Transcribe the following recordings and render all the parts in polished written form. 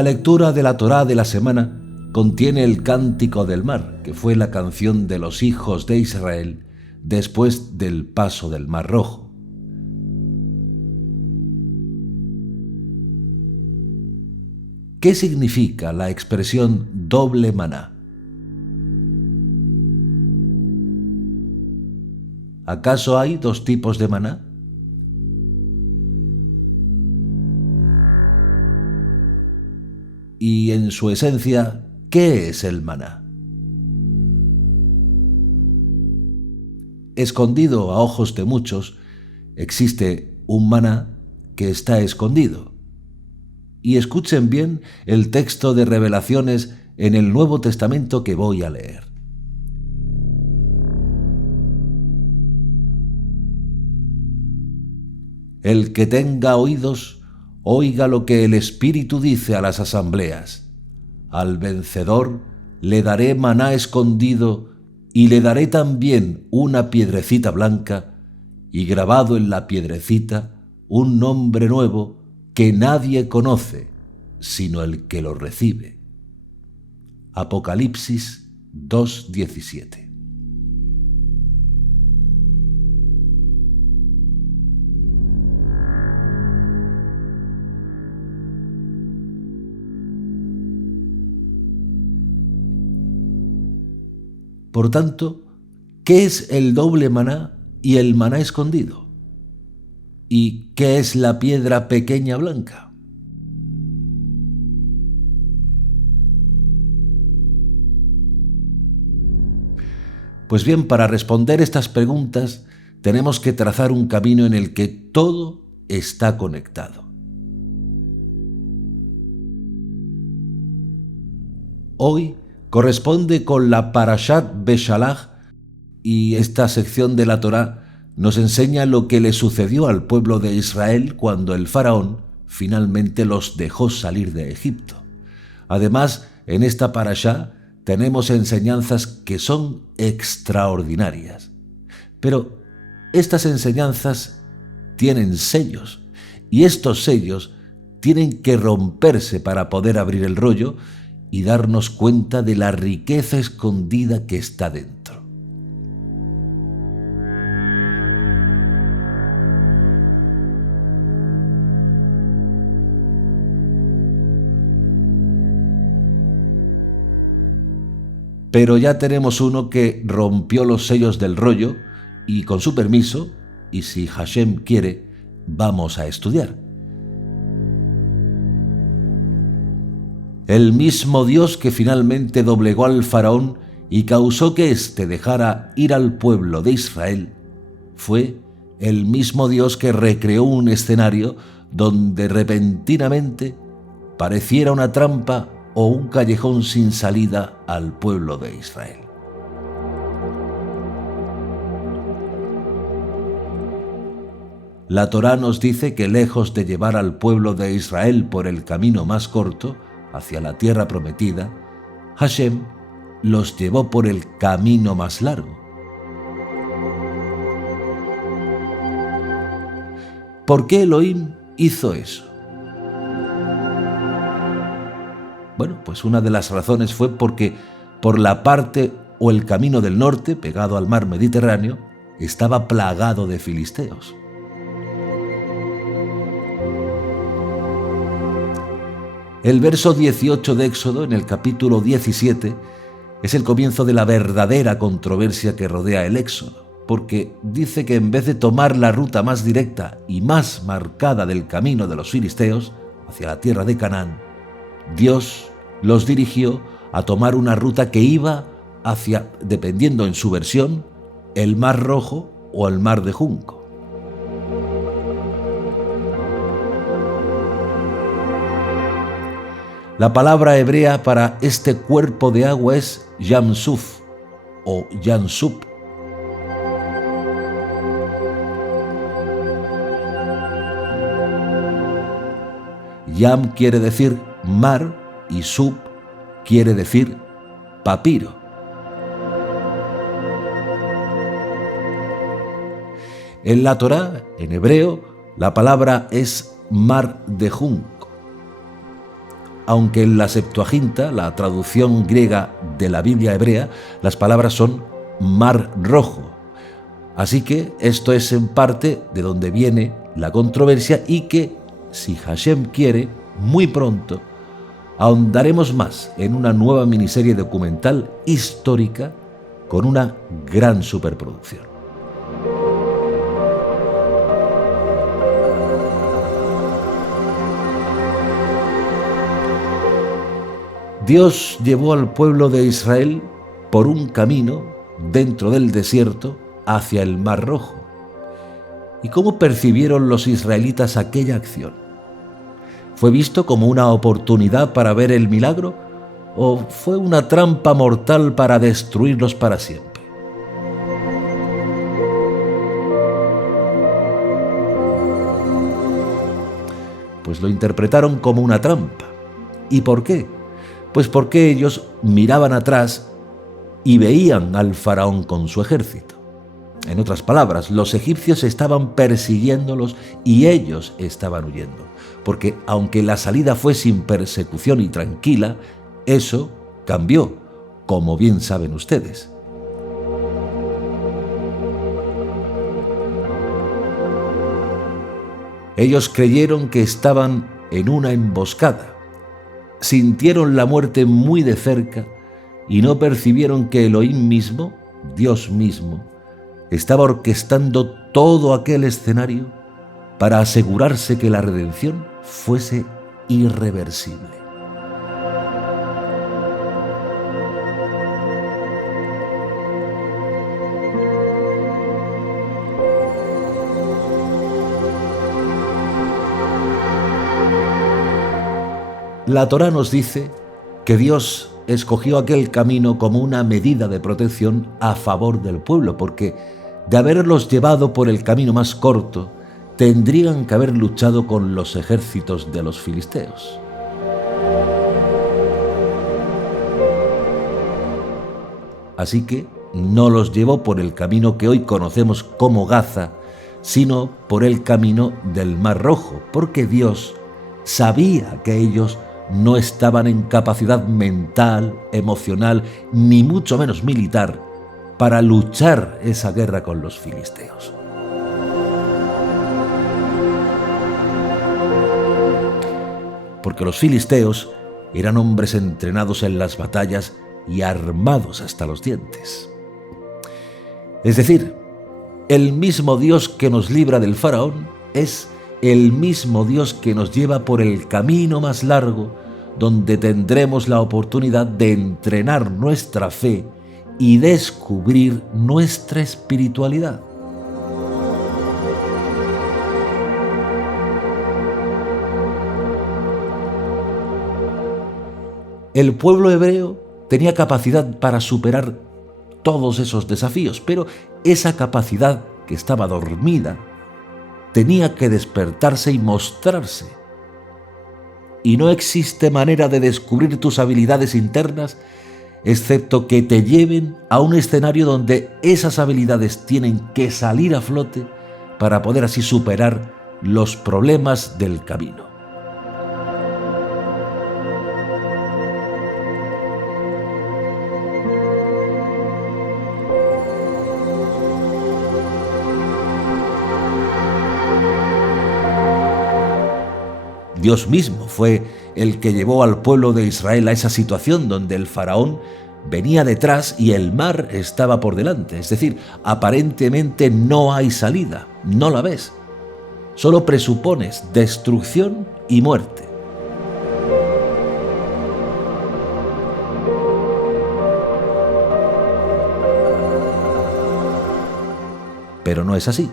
La lectura de la Torá de la semana contiene el Cántico del Mar, que fue la canción de los hijos de Israel después del paso del Mar Rojo. ¿Qué significa la expresión doble maná? ¿Acaso hay dos tipos de maná? Y en su esencia, ¿qué es el maná? Escondido a ojos de muchos, existe un maná que está escondido. Y escuchen bien el texto de Revelaciones en el Nuevo Testamento que voy a leer. El que tenga oídos, oiga lo que el Espíritu dice a las asambleas. Al vencedor le daré maná escondido y le daré también una piedrecita blanca y grabado en la piedrecita un nombre nuevo que nadie conoce sino el que lo recibe. Apocalipsis 2:17. Por tanto, ¿qué es el doble maná y el maná escondido? ¿Y qué es la piedra pequeña blanca? Pues bien, para responder estas preguntas tenemos que trazar un camino en el que todo está conectado. Hoy corresponde con la Parashat Beshalach y esta sección de la Torá nos enseña lo que le sucedió al pueblo de Israel cuando el faraón finalmente los dejó salir de Egipto. Además, en esta Parashá tenemos enseñanzas que son extraordinarias. Pero estas enseñanzas tienen sellos y estos sellos tienen que romperse para poder abrir el rollo y darnos cuenta de la riqueza escondida que está dentro. Pero ya tenemos uno que rompió los sellos del rollo y con su permiso, y si Hashem quiere, vamos a estudiar. El mismo Dios que finalmente doblegó al faraón y causó que éste dejara ir al pueblo de Israel, fue el mismo Dios que recreó un escenario donde repentinamente pareciera una trampa o un callejón sin salida al pueblo de Israel. La Torá nos dice que lejos de llevar al pueblo de Israel por el camino más corto, hacia la tierra prometida, Hashem los llevó por el camino más largo. ¿Por qué Elohim hizo eso? Bueno, pues una de las razones fue porque por la parte o el camino del norte, pegado al mar Mediterráneo, estaba plagado de filisteos. El verso 18 de Éxodo, en el capítulo 17, es el comienzo de la verdadera controversia que rodea el Éxodo, porque dice que en vez de tomar la ruta más directa y más marcada del camino de los filisteos hacia la tierra de Canaán, Dios los dirigió a tomar una ruta que iba hacia, dependiendo en su versión, el Mar Rojo o el Mar de Junco. La palabra hebrea para este cuerpo de agua es Yam Suf o Yam Sup. Yam quiere decir mar y Sup quiere decir papiro. En la Torá, en hebreo, la palabra es Mar de Junco. aunque en la Septuaginta, la traducción griega de la Biblia hebrea, las palabras son Mar Rojo. Así que esto es en parte de donde viene la controversia y que, si Hashem quiere, muy pronto ahondaremos más en una nueva miniserie documental histórica con una gran superproducción. Dios llevó al pueblo de Israel por un camino dentro del desierto hacia el Mar Rojo. ¿Y cómo percibieron los israelitas aquella acción? ¿Fue visto como una oportunidad para ver el milagro o fue una trampa mortal para destruirlos para siempre? Pues lo interpretaron como una trampa. ¿Y por qué? Pues porque ellos miraban atrás y veían al faraón con su ejército. En otras palabras, los egipcios estaban persiguiéndolos y ellos estaban huyendo. Porque aunque la salida fue sin persecución y tranquila, eso cambió, como bien saben ustedes. Ellos creyeron que estaban en una emboscada. Sintieron la muerte muy de cerca y no percibieron que Elohim mismo, Dios mismo, estaba orquestando todo aquel escenario para asegurarse que la redención fuese irreversible. La Torá nos dice que Dios escogió aquel camino como una medida de protección a favor del pueblo, porque de haberlos llevado por el camino más corto, tendrían que haber luchado con los ejércitos de los filisteos. Así que no los llevó por el camino que hoy conocemos como Gaza, sino por el camino del Mar Rojo, porque Dios sabía que ellos no estaban en capacidad mental, emocional, ni mucho menos militar, para luchar esa guerra con los filisteos. Porque los filisteos eran hombres entrenados en las batallas y armados hasta los dientes. Es decir, el mismo Dios que nos libra del faraón es el mismo Dios que nos lleva por el camino más largo, donde tendremos la oportunidad de entrenar nuestra fe y descubrir nuestra espiritualidad. El pueblo hebreo tenía capacidad para superar todos esos desafíos, pero esa capacidad que estaba dormida tenía que despertarse y mostrarse. Y no existe manera de descubrir tus habilidades internas excepto que te lleven a un escenario donde esas habilidades tienen que salir a flote para poder así superar los problemas del camino. Dios mismo fue el que llevó al pueblo de Israel a esa situación donde el faraón venía detrás y el mar estaba por delante. Es decir, aparentemente no hay salida, no la ves. Solo presupones destrucción y muerte. Pero no es así.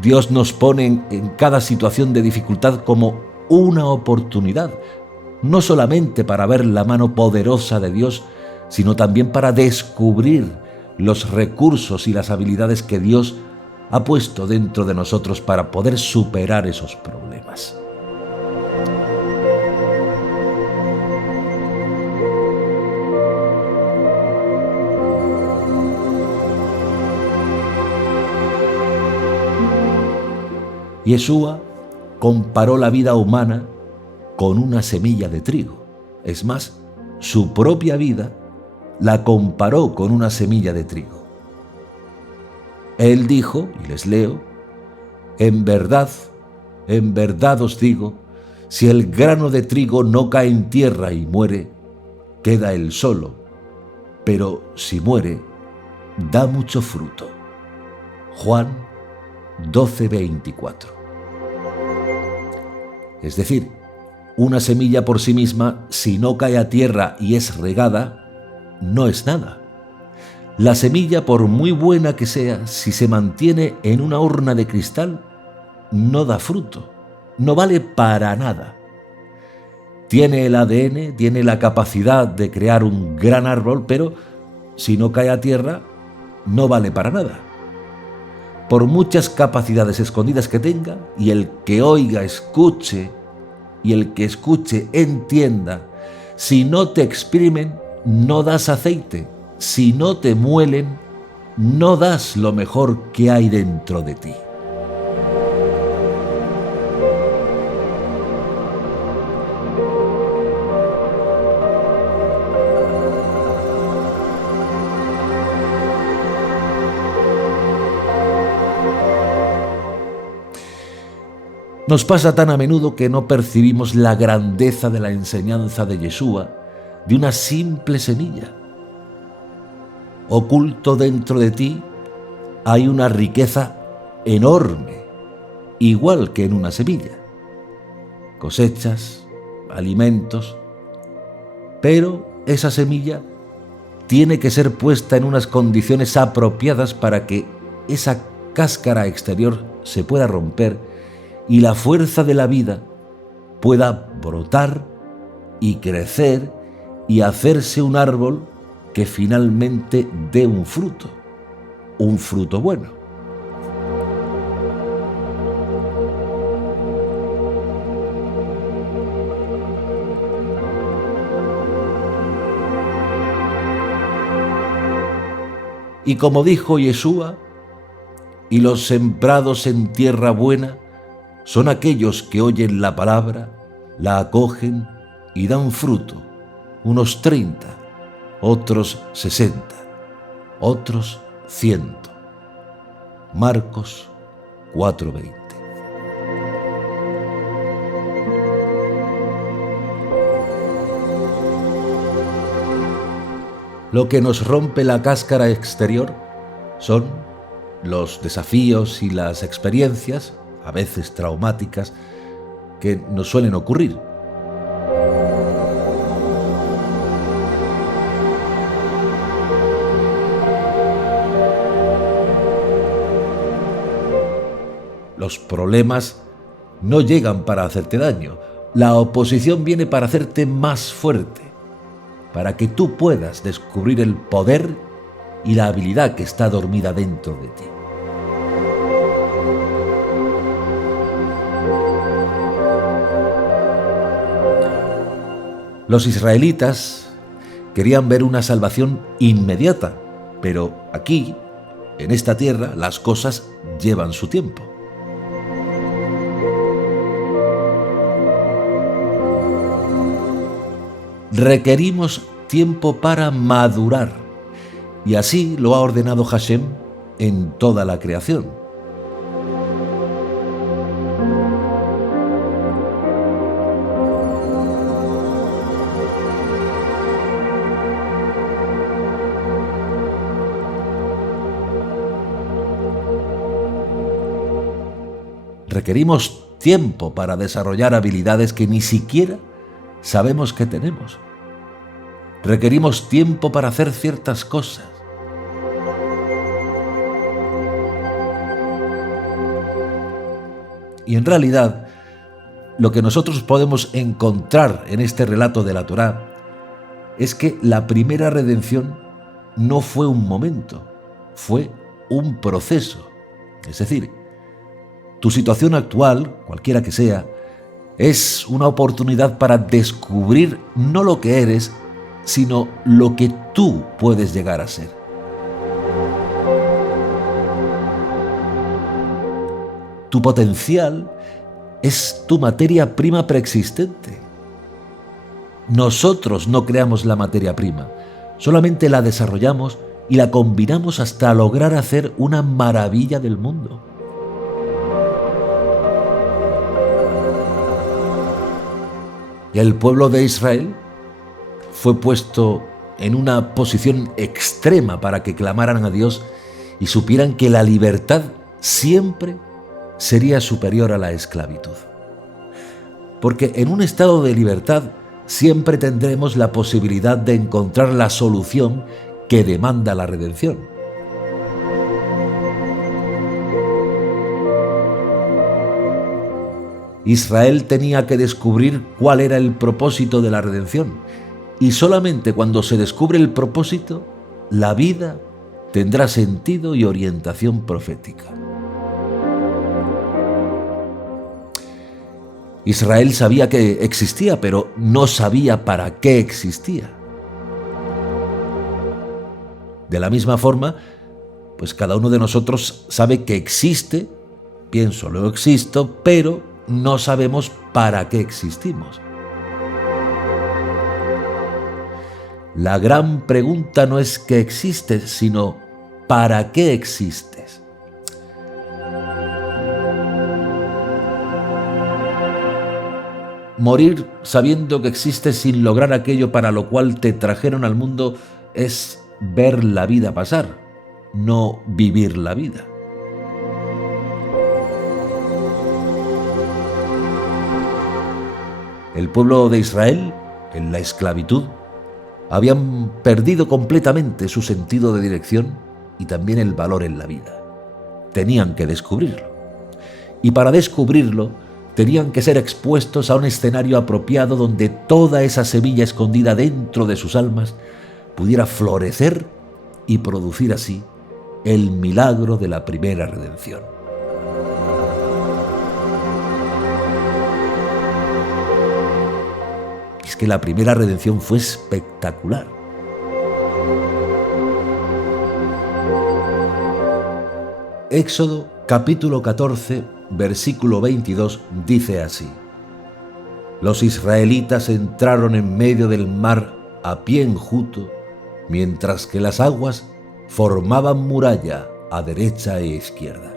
Dios nos pone en cada situación de dificultad como una oportunidad, no solamente para ver la mano poderosa de Dios, sino también para descubrir los recursos y las habilidades que Dios ha puesto dentro de nosotros para poder superar esos problemas. Yeshua comparó la vida humana con una semilla de trigo. Es más, su propia vida la comparó con una semilla de trigo. Él dijo, y les leo, en verdad os digo, si el grano de trigo no cae en tierra y muere, queda él solo, pero si muere, da mucho fruto. Juan 12:24. Es decir, una semilla por sí misma, si no cae a tierra y es regada, no es nada. La semilla, por muy buena que sea, si se mantiene en una urna de cristal, no da fruto, no vale para nada. Tiene el ADN, tiene la capacidad de crear un gran árbol, pero si no cae a tierra, no vale para nada. Por muchas capacidades escondidas que tenga, y el que oiga escuche, y el que escuche entienda, si no te exprimen, no das aceite. Si no te muelen, no das lo mejor que hay dentro de ti. Nos pasa tan a menudo que no percibimos la grandeza de la enseñanza de Yeshua de una simple semilla. Oculto dentro de ti hay una riqueza enorme, igual que en una semilla. Cosechas, alimentos, pero esa semilla tiene que ser puesta en unas condiciones apropiadas para que esa cáscara exterior se pueda romper y la fuerza de la vida pueda brotar y crecer y hacerse un árbol que finalmente dé un fruto bueno. Y como dijo Yeshua, y los sembrados en tierra buena son aquellos que oyen la palabra, la acogen y dan fruto, unos 30, otros 60, otros 100. Marcos 4:20. Lo que nos rompe la cáscara exterior son los desafíos y las experiencias, a veces traumáticas, que nos suelen ocurrir. Los problemas no llegan para hacerte daño. La oposición viene para hacerte más fuerte, para que tú puedas descubrir el poder y la habilidad que está dormida dentro de ti. Los israelitas querían ver una salvación inmediata, pero aquí, en esta tierra, las cosas llevan su tiempo. Requerimos tiempo para madurar, y así lo ha ordenado Hashem en toda la creación. Requerimos tiempo para desarrollar habilidades que ni siquiera sabemos que tenemos. Requerimos tiempo para hacer ciertas cosas. Y en realidad, lo que nosotros podemos encontrar en este relato de la Torá es que la primera redención no fue un momento, fue un proceso. Es decir, tu situación actual, cualquiera que sea, es una oportunidad para descubrir no lo que eres, sino lo que tú puedes llegar a ser. Tu potencial es tu materia prima preexistente, Nosotros no creamos la materia prima, solamente la desarrollamos y la combinamos hasta lograr hacer una maravilla del mundo. Y el pueblo de Israel fue puesto en una posición extrema para que clamaran a Dios y supieran que la libertad siempre sería superior a la esclavitud. Porque en un estado de libertad siempre tendremos la posibilidad de encontrar la solución que demanda la redención. Israel tenía que descubrir cuál era el propósito de la redención, y solamente cuando se descubre el propósito, la vida tendrá sentido y orientación profética. Israel sabía que existía, pero no sabía para qué existía. De la misma forma, pues cada uno de nosotros sabe que existe, pienso, luego existo, pero no sabemos para qué existimos. La gran pregunta no es que existes, sino ¿para qué existes? Morir sabiendo que existes sin lograr aquello para lo cual te trajeron al mundo es ver la vida pasar, no vivir la vida. El pueblo de Israel, en la esclavitud, habían perdido completamente su sentido de dirección y también el valor en la vida. Tenían que descubrirlo. Y para descubrirlo, tenían que ser expuestos a un escenario apropiado donde toda esa semilla escondida dentro de sus almas pudiera florecer y producir así el milagro de la primera redención. Es que la primera redención fue espectacular. Éxodo capítulo 14, versículo 22 dice así: Los israelitas entraron en medio del mar a pie enjuto, mientras que las aguas formaban muralla a derecha e izquierda.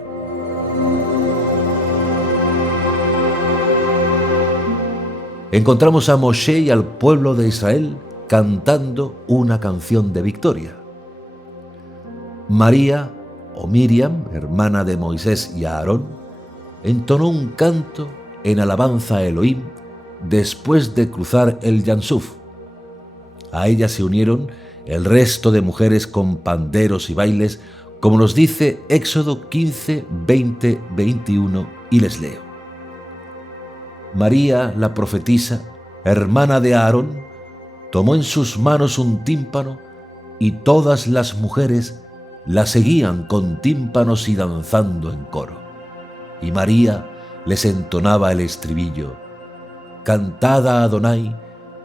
Encontramos a Moshe y al pueblo de Israel cantando una canción de victoria. María, o Miriam, hermana de Moisés y Aarón, entonó un canto en alabanza a Elohim después de cruzar el Yansuf. A ella se unieron el resto de mujeres con panderos y bailes, como nos dice Éxodo 15, 20, 21, y les leo. María, la profetisa, hermana de Aarón, tomó en sus manos un tímpano y todas las mujeres la seguían con tímpanos y danzando en coro. Y María les entonaba el estribillo: Cantad a Adonai,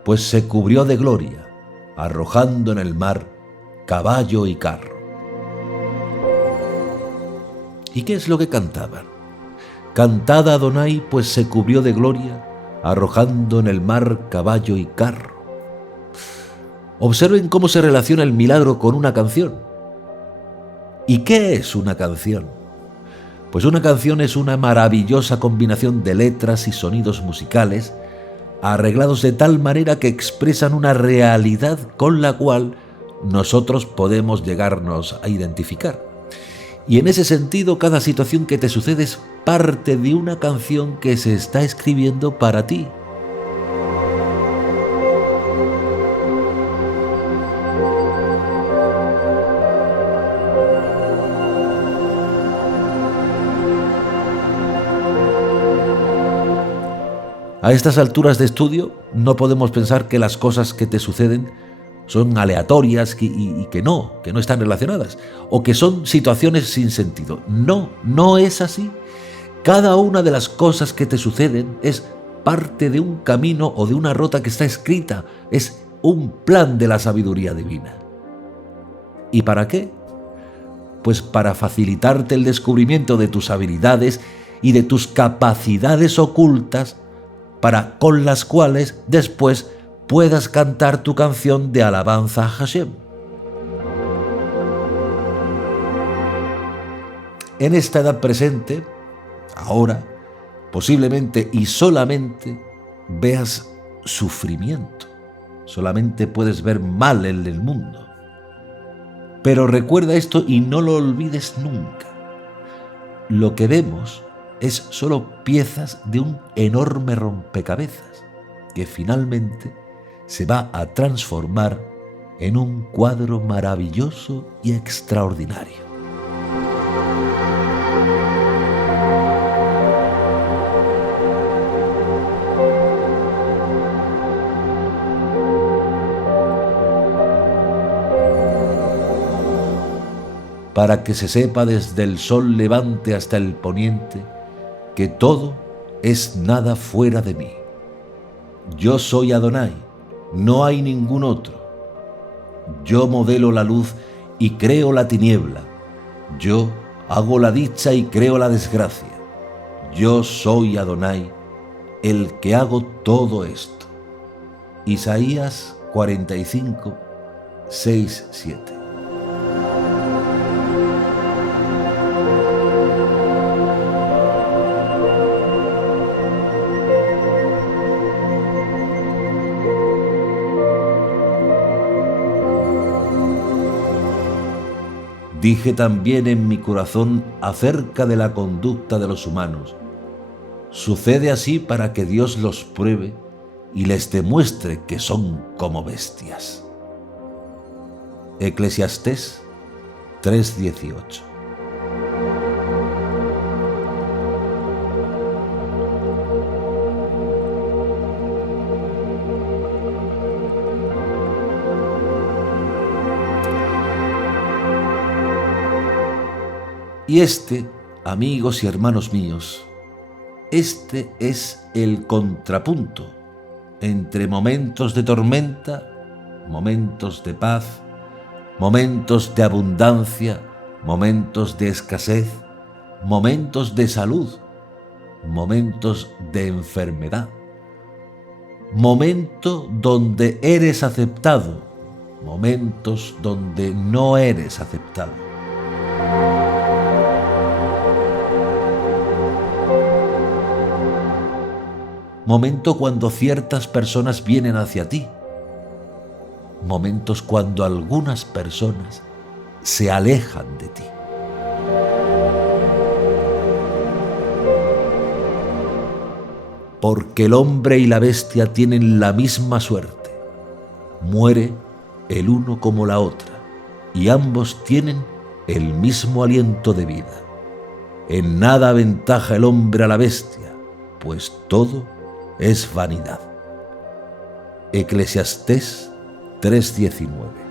pues se cubrió de gloria, arrojando en el mar caballo y carro. ¿Y qué es lo que cantaban? Cantad a Adonai, pues se cubrió de gloria, arrojando en el mar caballo y carro. Observen cómo se relaciona el milagro con una canción. ¿Y qué es una canción? Pues una canción es una maravillosa combinación de letras y sonidos musicales, arreglados de tal manera que expresan una realidad con la cual nosotros podemos llegarnos a identificar. Y en ese sentido, cada situación que te sucede es parte de una canción que se está escribiendo para ti. A estas alturas de estudio, no podemos pensar que las cosas que te suceden son aleatorias y que no están relacionadas, o que son situaciones sin sentido. No es así. Cada una de las cosas que te suceden es parte de un camino o de una ruta que está escrita, es un plan de la sabiduría divina. ¿Y para qué? Pues para facilitarte el descubrimiento de tus habilidades y de tus capacidades ocultas, con las cuales después puedas cantar tu canción de alabanza a Hashem. En esta edad presente, ahora, posiblemente y solamente veas sufrimiento. Solamente puedes ver mal en el mundo. Pero recuerda esto y no lo olvides nunca. Lo que vemos es solo piezas de un enorme rompecabezas que finalmente se va a transformar en un cuadro maravilloso y extraordinario. Para que se sepa desde el sol levante hasta el poniente que todo es nada fuera de mí. Yo soy Adonai, no hay ningún otro. Yo modelo la luz y creo la tiniebla. Yo hago la dicha y creo la desgracia. Yo soy Adonai, el que hago todo esto. Isaías 45, 6, 7. Dije también en mi corazón acerca de la conducta de los humanos. Sucede así para que Dios los pruebe y les demuestre que son como bestias. Eclesiastés 3:18. Y amigos y hermanos míos, este es el contrapunto entre momentos de tormenta, momentos de paz, momentos de abundancia, momentos de escasez, momentos de salud, momentos de enfermedad, momento donde eres aceptado, momentos donde no eres aceptado. Momento cuando ciertas personas vienen hacia ti. Momentos cuando algunas personas se alejan de ti. Porque el hombre y la bestia tienen la misma suerte. Muere el uno como la otra, y ambos tienen el mismo aliento de vida. En nada aventaja el hombre a la bestia, pues todo es vanidad. Eclesiastés 3:19.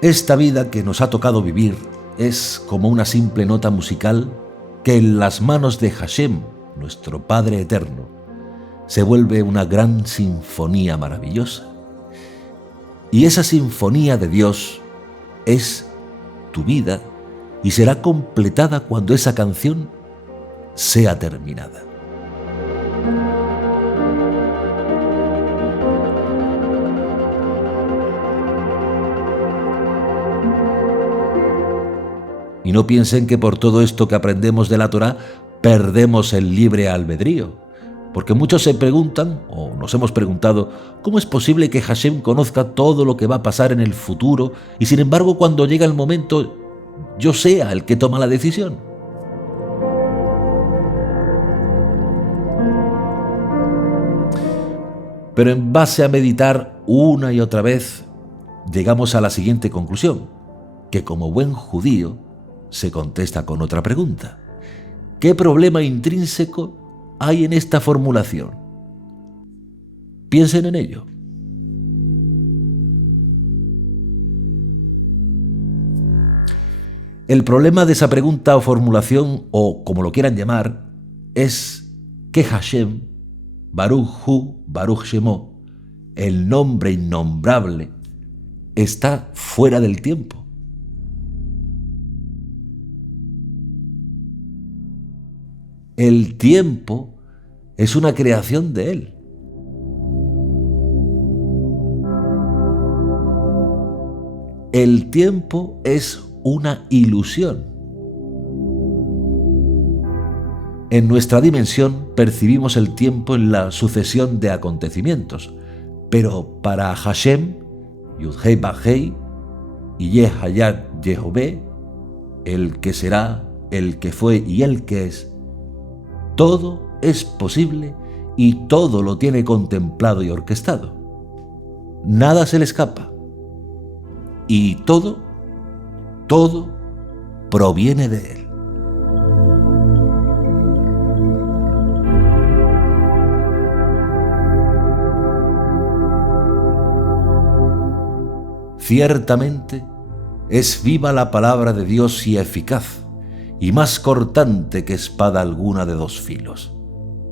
Esta vida que nos ha tocado vivir es como una simple nota musical que en las manos de Hashem, nuestro Padre Eterno, se vuelve una gran sinfonía maravillosa. Y esa sinfonía de Dios es tu vida y será completada cuando esa canción sea terminada. Y no piensen que por todo esto que aprendemos de la Torá perdemos el libre albedrío. Porque muchos se preguntan, o nos hemos preguntado, ¿cómo es posible que Hashem conozca todo lo que va a pasar en el futuro y sin embargo cuando llega el momento yo sea el que toma la decisión? Pero en base a meditar una y otra vez, llegamos a la siguiente conclusión, que como buen judío se contesta con otra pregunta. ¿Qué problema intrínseco hay en esta formulación? Piensen en ello. El problema de esa pregunta o formulación, o como lo quieran llamar, es que Hashem, Baruch Hu, Baruch Shemo, el nombre innombrable, está fuera del tiempo. El tiempo es una creación de Él. El tiempo es una ilusión. En nuestra dimensión percibimos el tiempo en la sucesión de acontecimientos, pero para Hashem, Yud-Hei Baj-Hei y Yeh-Hayat Yehoveh, el que será, el que fue y el que es, todo es posible y todo lo tiene contemplado y orquestado. Nada se le escapa. Y todo proviene de Él. Ciertamente es viva la palabra de Dios y eficaz, y más cortante que espada alguna de dos filos.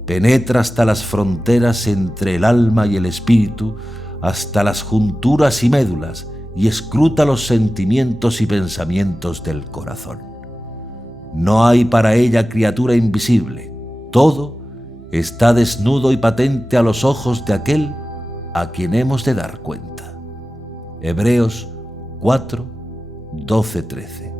Penetra hasta las fronteras entre el alma y el espíritu, hasta las junturas y médulas, y escruta los sentimientos y pensamientos del corazón. No hay para ella criatura invisible, todo está desnudo y patente a los ojos de aquel a quien hemos de dar cuenta. Hebreos 4, 12-13.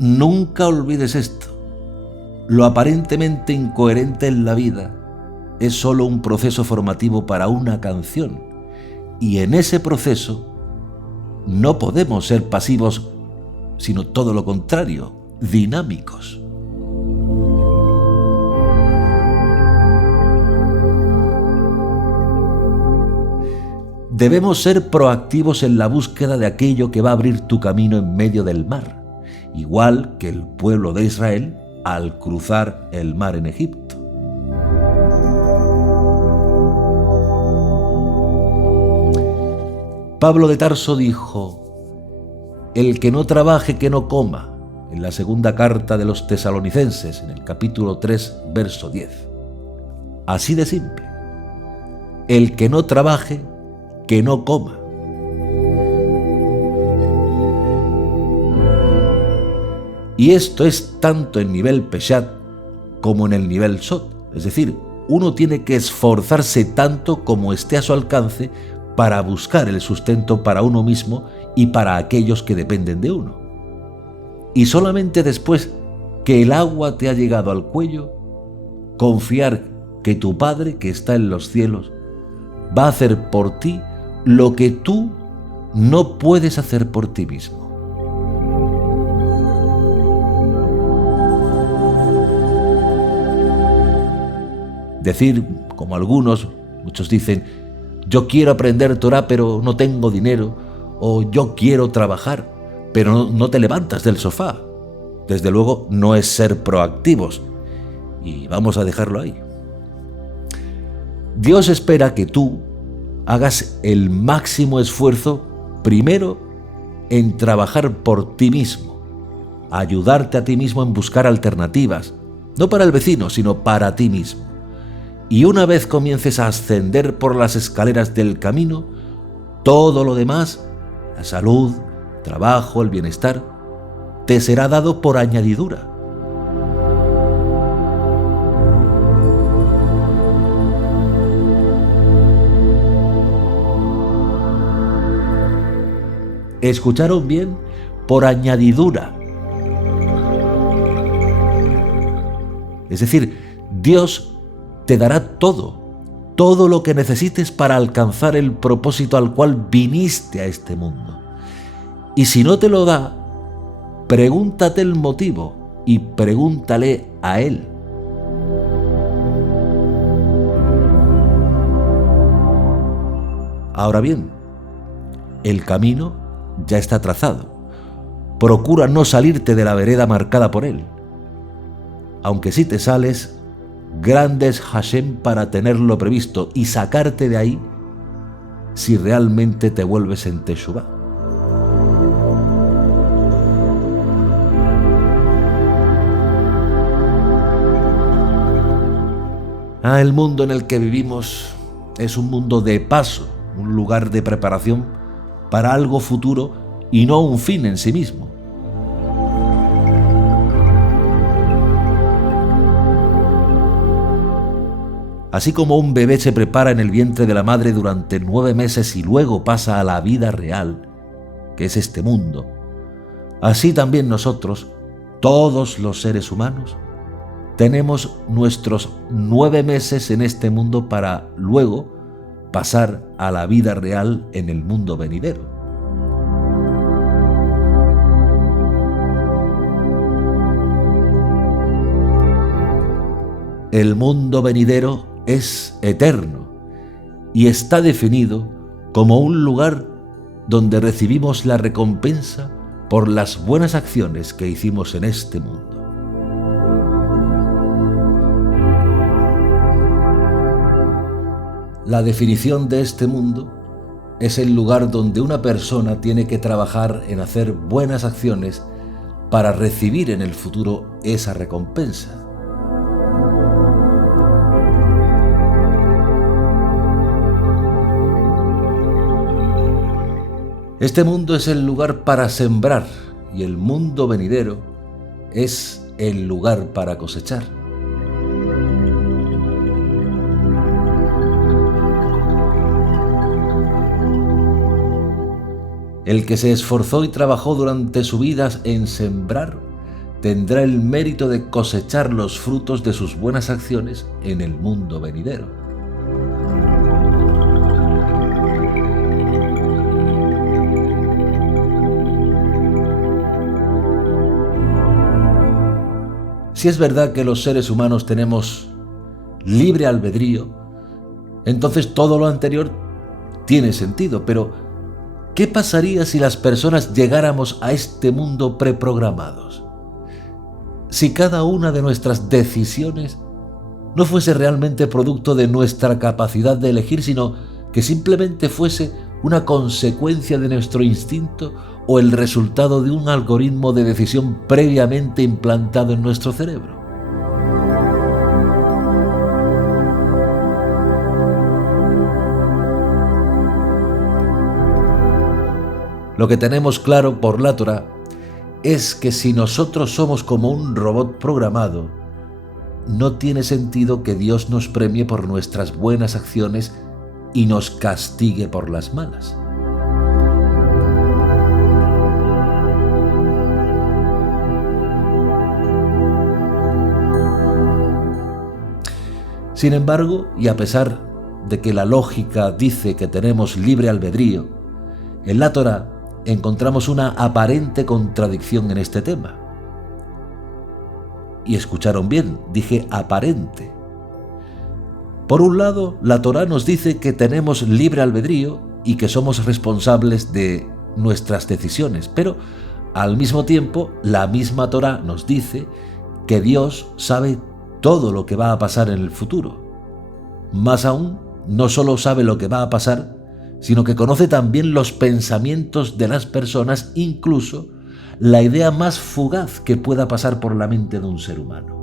Nunca olvides esto. Lo aparentemente incoherente en la vida es solo un proceso formativo para una canción, y en ese proceso no podemos ser pasivos, sino todo lo contrario, dinámicos. Debemos ser proactivos en la búsqueda de aquello que va a abrir tu camino en medio del mar, igual que el pueblo de Israel al cruzar el mar en Egipto. Pablo de Tarso dijo: el que no trabaje, que no coma, en la segunda carta de los Tesalonicenses, en el capítulo 3, verso 10. Así de simple. El que no trabaje, que no coma. Y esto es tanto en nivel Peshat como en el nivel Sot. Es decir, uno tiene que esforzarse tanto como esté a su alcance para buscar el sustento para uno mismo y para aquellos que dependen de uno. Y solamente después que el agua te ha llegado al cuello, confiar que tu Padre, que está en los cielos, va a hacer por ti lo que tú no puedes hacer por ti mismo. Decir, como muchos dicen: yo quiero aprender Torá pero no tengo dinero, o yo quiero trabajar, pero no te levantas del sofá. Desde luego no es ser proactivos, y vamos a dejarlo ahí. Dios espera que tú hagas el máximo esfuerzo primero en trabajar por ti mismo, ayudarte a ti mismo en buscar alternativas, no para el vecino, sino para ti mismo. Y una vez comiences a ascender por las escaleras del camino, todo lo demás, la salud, el trabajo, el bienestar, te será dado por añadidura. ¿Escucharon bien? Por añadidura. Es decir, Dios te dará todo lo que necesites para alcanzar el propósito al cual viniste a este mundo. Y si no te lo da, pregúntate el motivo y pregúntale a Él. Ahora bien, el camino ya está trazado. Procura no salirte de la vereda marcada por Él. aunque si te sales, grande es Hashem para tenerlo previsto y sacarte de ahí si realmente te vuelves en Teshuvá. El mundo en el que vivimos es un mundo de paso, un lugar de preparación para algo futuro y no un fin en sí mismo. Así como un bebé se prepara en el vientre de la madre durante 9 meses y luego pasa a la vida real, que es este mundo, así también nosotros, todos los seres humanos, tenemos nuestros 9 meses en este mundo para luego pasar a la vida real en el mundo venidero. El mundo venidero es eterno y está definido como un lugar donde recibimos la recompensa por las buenas acciones que hicimos en este mundo. La definición de este mundo es el lugar donde una persona tiene que trabajar en hacer buenas acciones para recibir en el futuro esa recompensa. Este mundo es el lugar para sembrar y el mundo venidero es el lugar para cosechar. El que se esforzó y trabajó durante su vida en sembrar, tendrá el mérito de cosechar los frutos de sus buenas acciones en el mundo venidero. Si es verdad que los seres humanos tenemos libre albedrío, entonces todo lo anterior tiene sentido, pero ¿qué pasaría si las personas llegáramos a este mundo preprogramados? Si cada una de nuestras decisiones no fuese realmente producto de nuestra capacidad de elegir, sino que simplemente fuese una consecuencia de nuestro instinto o el resultado de un algoritmo de decisión previamente implantado en nuestro cerebro. Lo que tenemos claro por la Torá es que si nosotros somos como un robot programado, no tiene sentido que Dios nos premie por nuestras buenas acciones y nos castigue por las malas. Sin embargo, y a pesar de que la lógica dice que tenemos libre albedrío, en la Torá encontramos una aparente contradicción en este tema. Y escucharon bien, dije aparente. Por un lado, la Torá nos dice que tenemos libre albedrío y que somos responsables de nuestras decisiones, pero al mismo tiempo, la misma Torá nos dice que Dios sabe todo lo que va a pasar en el futuro. Más aún, no solo sabe lo que va a pasar, sino que conoce también los pensamientos de las personas, incluso la idea más fugaz que pueda pasar por la mente de un ser humano.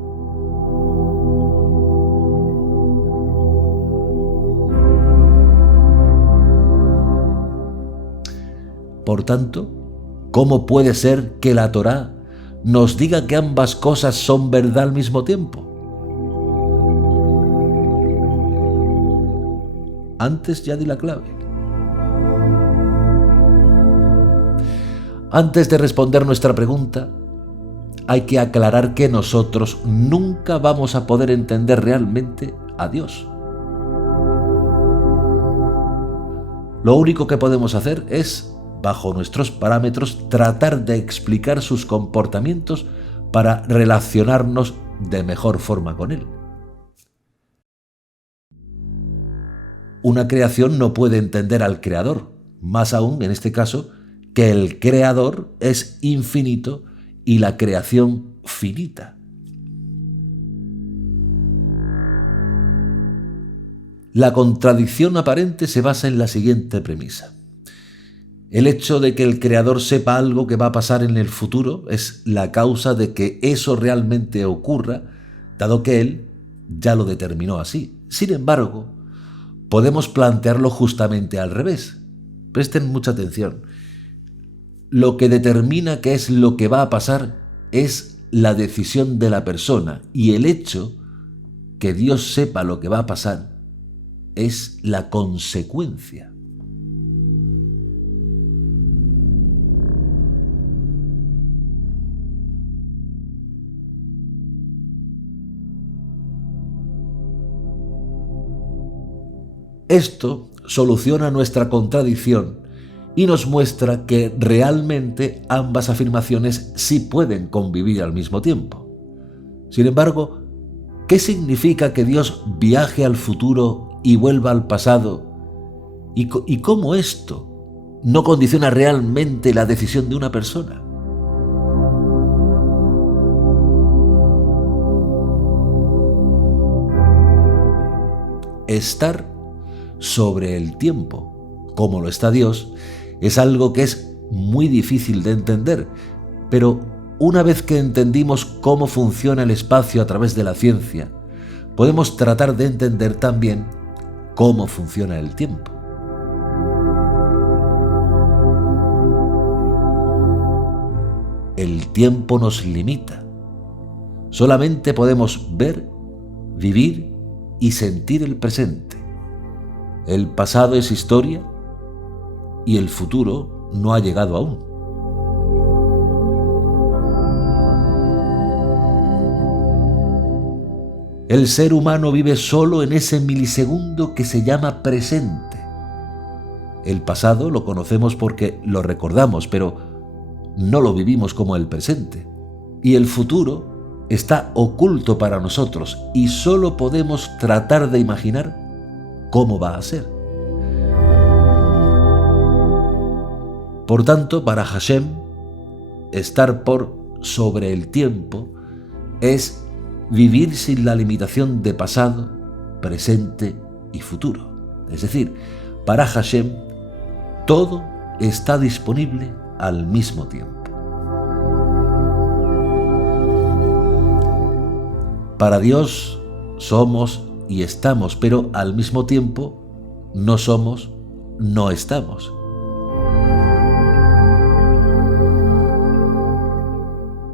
Por tanto, ¿cómo puede ser que la Torá nos diga que ambas cosas son verdad al mismo tiempo? Antes ya di la clave. Antes de responder nuestra pregunta, hay que aclarar que nosotros nunca vamos a poder entender realmente a Dios. Lo único que podemos hacer es, bajo nuestros parámetros, tratar de explicar sus comportamientos para relacionarnos de mejor forma con Él. Una creación no puede entender al Creador, más aún en este caso, que el Creador es infinito y la creación finita. La contradicción aparente se basa en la siguiente premisa. El hecho de que el Creador sepa algo que va a pasar en el futuro es la causa de que eso realmente ocurra, dado que Él ya lo determinó así. Sin embargo, podemos plantearlo justamente al revés. Presten mucha atención. Lo que determina qué es lo que va a pasar es la decisión de la persona, y el hecho que Dios sepa lo que va a pasar es la consecuencia. Esto soluciona nuestra contradicción y nos muestra que realmente ambas afirmaciones sí pueden convivir al mismo tiempo. Sin embargo, ¿qué significa que Dios viaje al futuro y vuelva al pasado? ¿Y cómo esto no condiciona realmente la decisión de una persona? Estar sobre el tiempo, como lo está Dios, es algo que es muy difícil de entender, pero una vez que entendimos cómo funciona el espacio a través de la ciencia, podemos tratar de entender también cómo funciona el tiempo. El tiempo nos limita. Solamente podemos ver, vivir y sentir el presente. El pasado es historia y el futuro no ha llegado aún. El ser humano vive solo en ese milisegundo que se llama presente. El pasado lo conocemos porque lo recordamos, pero no lo vivimos como el presente. Y el futuro está oculto para nosotros y solo podemos tratar de imaginar cómo va a ser. Por tanto, para Hashem, estar por sobre el tiempo es vivir sin la limitación de pasado, presente y futuro. Es decir, para Hashem, todo está disponible al mismo tiempo. Para Dios somos y estamos, pero al mismo tiempo no somos, no estamos.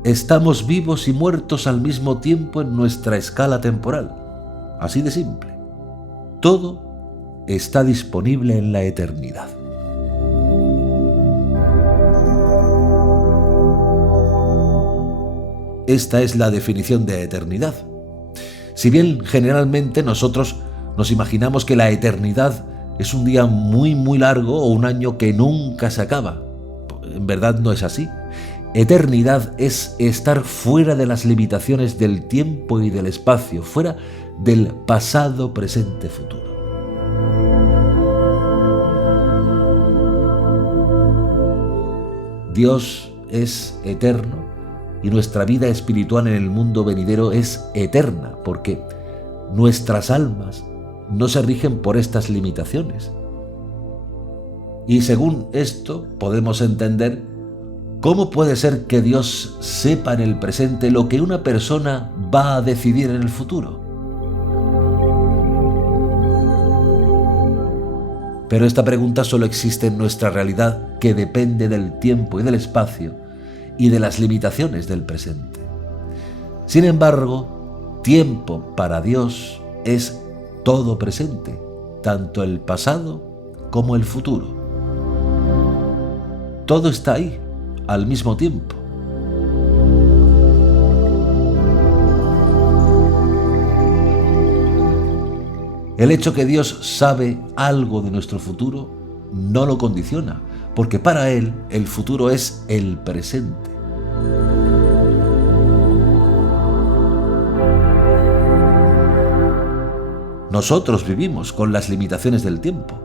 Estamos vivos y muertos al mismo tiempo en nuestra escala temporal. Así de simple. Todo está disponible en la eternidad. Esta es la definición de eternidad. Si bien generalmente nosotros nos imaginamos que la eternidad es un día muy largo o un año que nunca se acaba, en verdad no es así. Eternidad es estar fuera de las limitaciones del tiempo y del espacio, fuera del pasado, presente, futuro. Dios es eterno y nuestra vida espiritual en el mundo venidero es eterna, porque nuestras almas no se rigen por estas limitaciones. Y según esto podemos entender cómo puede ser que Dios sepa en el presente lo que una persona va a decidir en el futuro. Pero esta pregunta solo existe en nuestra realidad, que depende del tiempo y del espacio y de las limitaciones del presente. Sin embargo, tiempo para Dios es todo presente, tanto el pasado como el futuro. Todo está ahí, al mismo tiempo. El hecho que Dios sabe algo de nuestro futuro no lo condiciona, porque para Él el futuro es el presente. Nosotros vivimos con las limitaciones del tiempo.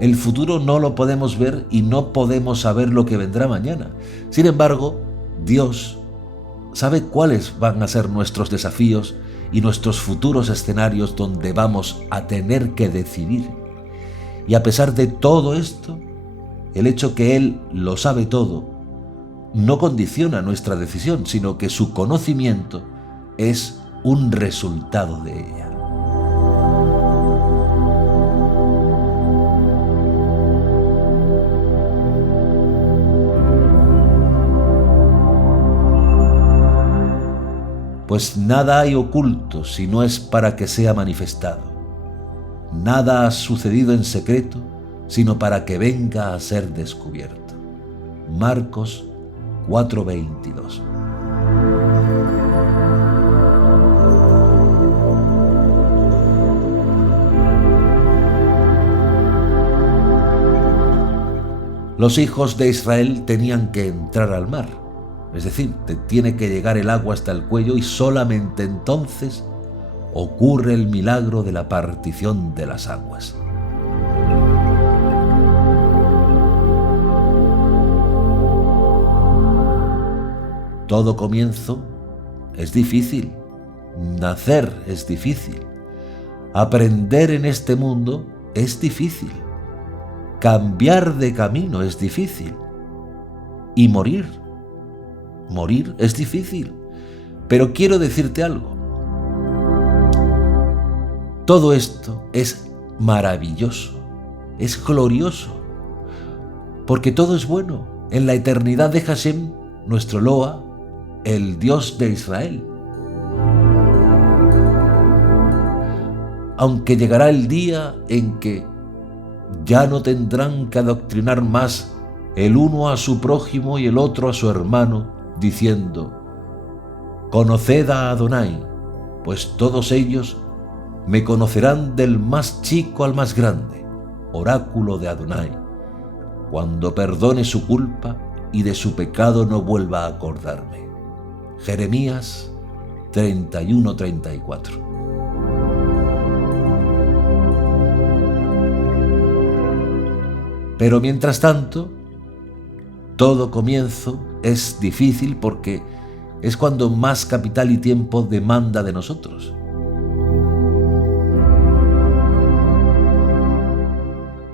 El futuro no lo podemos ver y no podemos saber lo que vendrá mañana. Sin embargo, Dios sabe cuáles van a ser nuestros desafíos y nuestros futuros escenarios donde vamos a tener que decidir. Y a pesar de todo esto, el hecho que Él lo sabe todo no condiciona nuestra decisión, sino que su conocimiento es un resultado de ella. Pues nada hay oculto si no es para que sea manifestado. Nada ha sucedido en secreto, sino para que venga a ser descubierto. Marcos 4:22. Los hijos de Israel tenían que entrar al mar, es decir, te tiene que llegar el agua hasta el cuello y solamente entonces ocurre el milagro de la partición de las aguas. Todo comienzo es difícil, nacer es difícil, aprender en este mundo es difícil, cambiar de camino es difícil y morir es difícil. Pero quiero decirte algo. Todo esto es maravilloso, es glorioso, porque todo es bueno en la eternidad de Hashem, nuestro Loa, el Dios de Israel. Aunque llegará el día en que ya no tendrán que adoctrinar más el uno a su prójimo y el otro a su hermano, diciendo: conoced a Adonai, pues todos ellos me conocerán del más chico al más grande, oráculo de Adonai, cuando perdone su culpa y de su pecado no vuelva a acordarme. Jeremías 31:34. Pero mientras tanto, todo comienzo es difícil porque es cuando más capital y tiempo demanda de nosotros.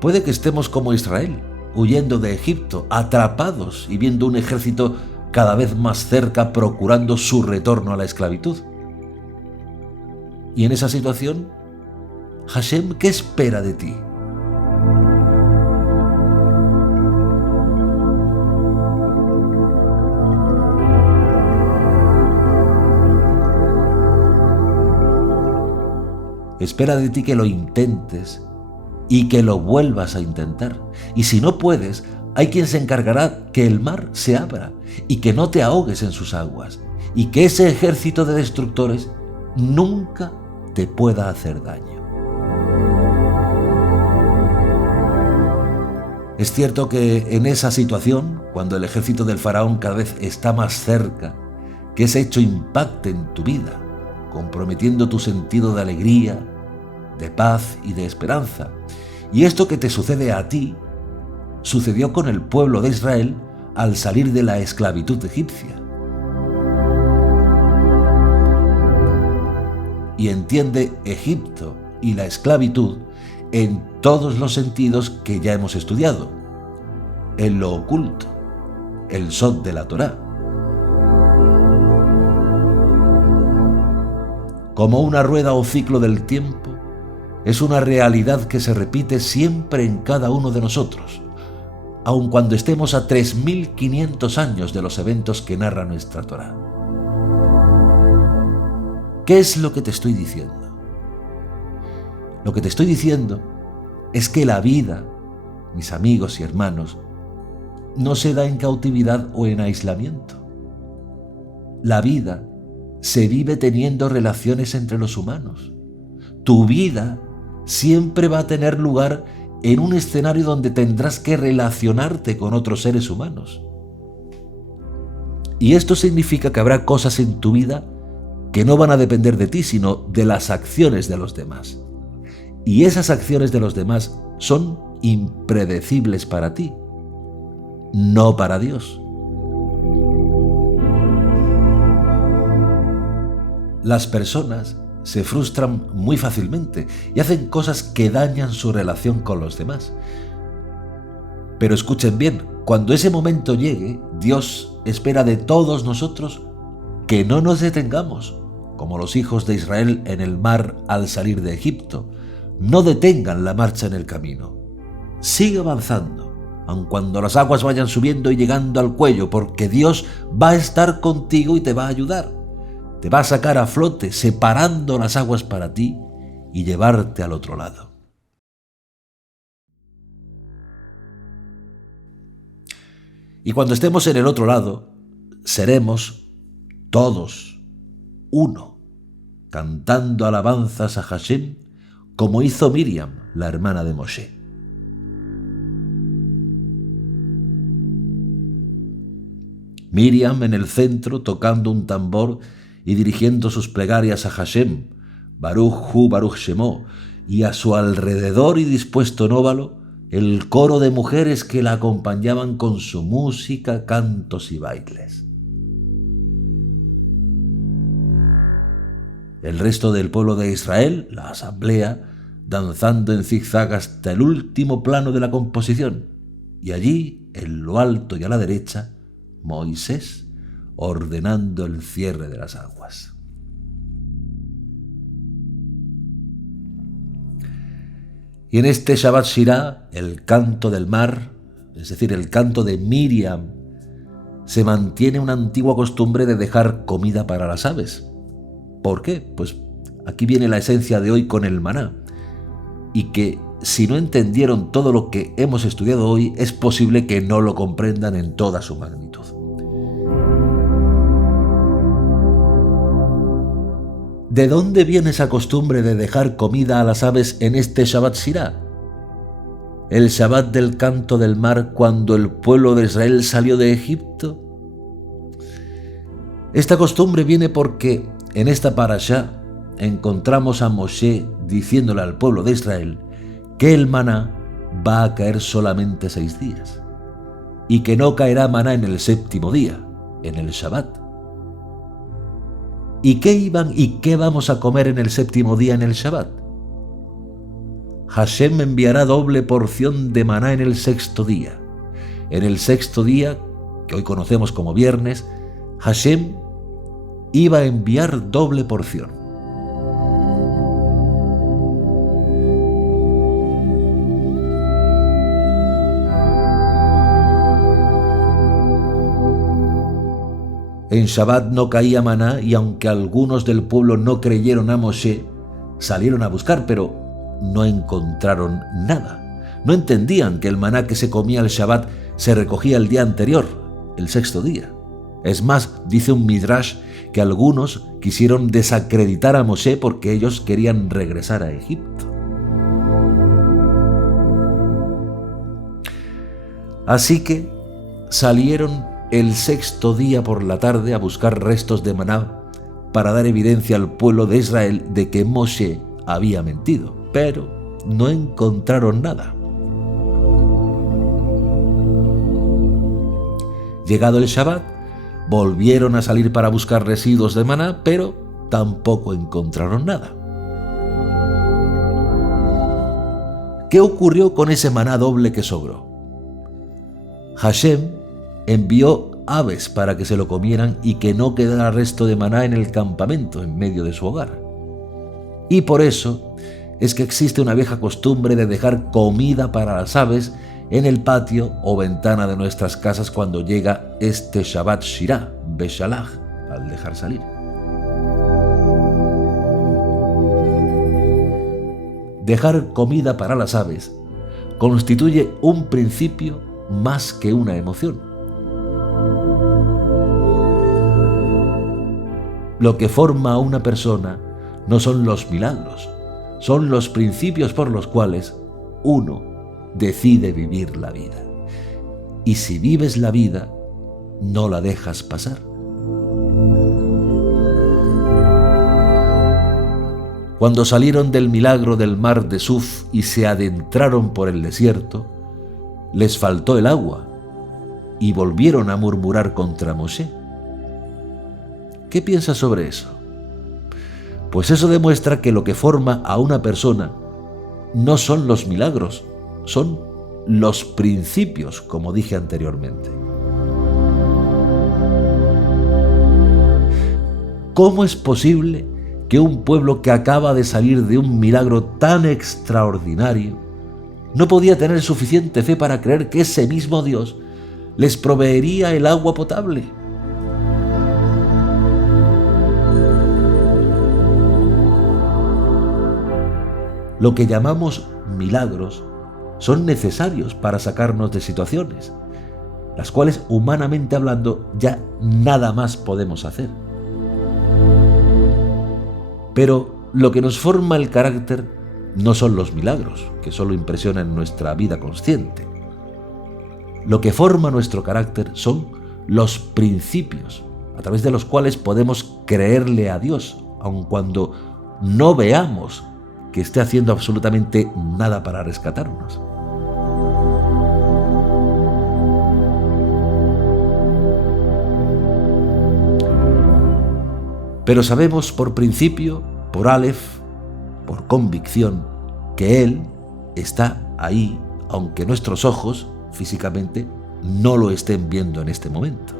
Puede que estemos como Israel, huyendo de Egipto, atrapados y viendo un ejército cada vez más cerca procurando su retorno a la esclavitud. Y en esa situación, Hashem, ¿qué espera de ti? Espera de ti que lo intentes y que lo vuelvas a intentar. Y si no puedes, hay quien se encargará que el mar se abra y que no te ahogues en sus aguas y que ese ejército de destructores nunca te pueda hacer daño. Es cierto que en esa situación, cuando el ejército del faraón cada vez está más cerca, que ese hecho impacte en tu vida, comprometiendo tu sentido de alegría, de paz y de esperanza. Y esto que te sucede a ti, sucedió con el pueblo de Israel al salir de la esclavitud egipcia. Y entiende Egipto y la esclavitud en todos los sentidos que ya hemos estudiado, en lo oculto, el sod de la Torá. Como una rueda o ciclo del tiempo, es una realidad que se repite siempre en cada uno de nosotros, aun cuando estemos a 3.500 años de los eventos que narra nuestra Torá. ¿Qué es lo que te estoy diciendo? Lo que te estoy diciendo es que la vida, mis amigos y hermanos, no se da en cautividad o en aislamiento. La vida se vive teniendo relaciones entre los humanos. Tu vida siempre va a tener lugar en un escenario donde tendrás que relacionarte con otros seres humanos. Y esto significa que habrá cosas en tu vida que no van a depender de ti, sino de las acciones de los demás. Y esas acciones de los demás son impredecibles para ti, no para Dios. Las personas se frustran muy fácilmente y hacen cosas que dañan su relación con los demás. Pero escuchen bien, cuando ese momento llegue, Dios espera de todos nosotros que no nos detengamos, como los hijos de Israel en el mar al salir de Egipto. No detengan la marcha en el camino. Sigue avanzando, aun cuando las aguas vayan subiendo y llegando al cuello, porque Dios va a estar contigo y te va a ayudar. Te va a sacar a flote, separando las aguas para ti y llevarte al otro lado. Y cuando estemos en el otro lado, seremos todos uno, cantando alabanzas a Hashem, como hizo Miriam, la hermana de Moshe. Miriam en el centro, tocando un tambor y dirigiendo sus plegarias a Hashem, Baruch Hu Baruch Shemo, y a su alrededor y dispuesto en óvalo, el coro de mujeres que la acompañaban con su música, cantos y bailes. El resto del pueblo de Israel, la asamblea, danzando en zigzag hasta el último plano de la composición, y allí, en lo alto y a la derecha, Moisés ordenando el cierre de las aguas. Y en este Shabbat Shirah, el canto del mar, es decir, el canto de Miriam, se mantiene una antigua costumbre de dejar comida para las aves. ¿Por qué? Pues aquí viene la esencia de hoy con el maná. Y que si no entendieron todo lo que hemos estudiado hoy, es posible que no lo comprendan en toda su magnitud. ¿De dónde viene esa costumbre de dejar comida a las aves en este Shabbat Shirah? El Shabbat del canto del mar cuando el pueblo de Israel salió de Egipto. Esta costumbre viene porque en esta parashá encontramos a Moshe diciéndole al pueblo de Israel que el maná va a caer solamente 6 días y que no caerá maná en el 7º día, en el Shabbat. ¿Y qué vamos a comer en el 7º día en el Shabbat? Hashem enviará doble porción de maná en el 6º día. En el 6º día, que hoy conocemos como viernes, Hashem iba a enviar doble porción. En Shabbat no caía maná y aunque algunos del pueblo no creyeron a Moshe, salieron a buscar, pero no encontraron nada. No entendían que el maná que se comía el Shabbat se recogía el día anterior, el 6º día. Es más, dice un Midrash que algunos quisieron desacreditar a Moshe porque ellos querían regresar a Egipto. Así que salieron el 6º día por la tarde a buscar restos de maná para dar evidencia al pueblo de Israel de que Moshe había mentido, pero no encontraron nada. Llegado el Shabbat, volvieron a salir para buscar residuos de maná, pero tampoco encontraron nada. ¿Qué ocurrió con ese maná doble que sobró? Hashem envió aves para que se lo comieran y que no quedara resto de maná en el campamento en medio de su hogar. Y por eso es que existe una vieja costumbre de dejar comida para las aves en el patio o ventana de nuestras casas cuando llega este Shabbat Shirah, Beshalach, al dejar salir. Dejar comida para las aves constituye un principio más que una emoción. Lo que forma a una persona no son los milagros, son los principios por los cuales uno decide vivir la vida. Y si vives la vida, no la dejas pasar. Cuando salieron del milagro del mar de Suf y se adentraron por el desierto, les faltó el agua y volvieron a murmurar contra Moshe. ¿Qué piensas sobre eso? Pues eso demuestra que lo que forma a una persona no son los milagros, son los principios, como dije anteriormente. ¿Cómo es posible que un pueblo que acaba de salir de un milagro tan extraordinario no podía tener suficiente fe para creer que ese mismo Dios les proveería el agua potable? Lo que llamamos milagros son necesarios para sacarnos de situaciones, las cuales, humanamente hablando, ya nada más podemos hacer. Pero lo que nos forma el carácter no son los milagros, que solo impresionan nuestra vida consciente. Lo que forma nuestro carácter son los principios, a través de los cuales podemos creerle a Dios, aun cuando no veamos que esté haciendo absolutamente nada para rescatarnos. Pero sabemos por principio, por Aleph, por convicción, que Él está ahí, aunque nuestros ojos, físicamente, no lo estén viendo en este momento.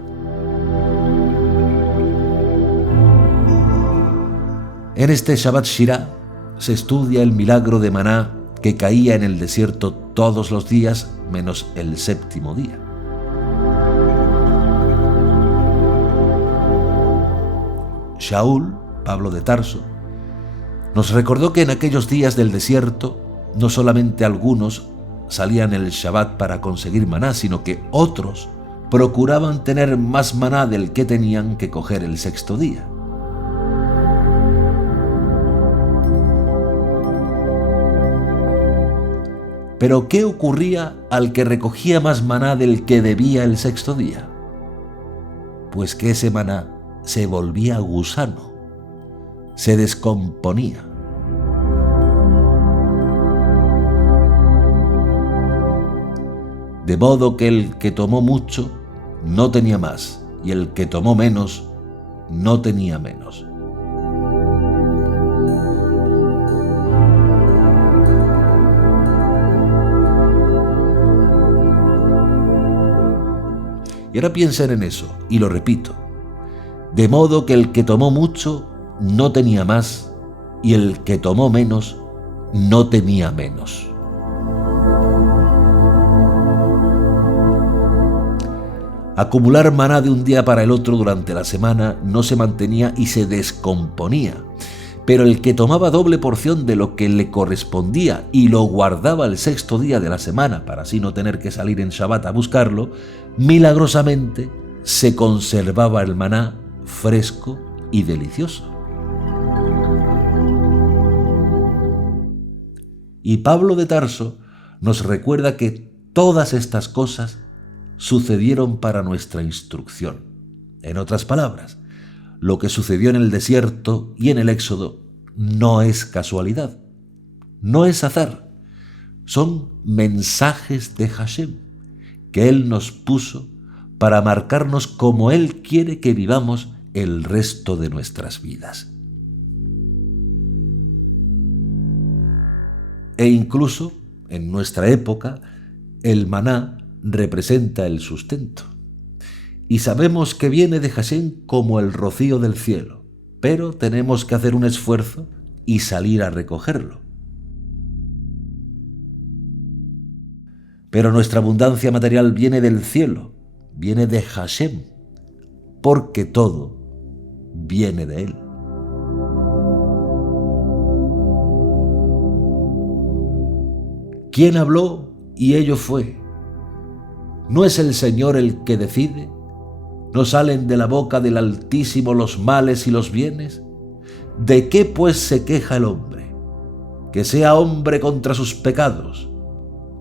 En este Shabbat Shirah se estudia el milagro de maná que caía en el desierto todos los días, menos el séptimo día. Shaul, Pablo de Tarso, nos recordó que en aquellos días del desierto no solamente algunos salían el Shabbat para conseguir maná, sino que otros procuraban tener más maná del que tenían que coger el sexto día. Pero ¿qué ocurría al que recogía más maná del que debía el sexto día? Pues que ese maná se volvía gusano, se descomponía. De modo que el que tomó mucho no tenía más, y el que tomó menos no tenía menos. Y ahora piensen en eso, y lo repito. De modo que el que tomó mucho no tenía más, y el que tomó menos no tenía menos. Acumular maná de un día para el otro durante la semana no se mantenía y se descomponía, pero el que tomaba doble porción de lo que le correspondía y lo guardaba el sexto día de la semana para así no tener que salir en Shabbat a buscarlo, milagrosamente se conservaba el maná fresco y delicioso. Y Pablo de Tarso nos recuerda que todas estas cosas sucedieron para nuestra instrucción. En otras palabras, lo que sucedió en el desierto y en el Éxodo no es casualidad, no es azar, son mensajes de Hashem que Él nos puso para marcarnos como Él quiere que vivamos el resto de nuestras vidas. E incluso, en nuestra época, el maná representa el sustento. Y sabemos que viene de Hashem como el rocío del cielo, pero tenemos que hacer un esfuerzo y salir a recogerlo. Pero nuestra abundancia material viene del cielo, viene de Hashem, porque todo viene de Él. ¿Quién habló y ello fue? ¿No es el Señor el que decide? ¿No salen de la boca del Altísimo los males y los bienes? ¿De qué pues se queja el hombre? Que sea hombre contra sus pecados.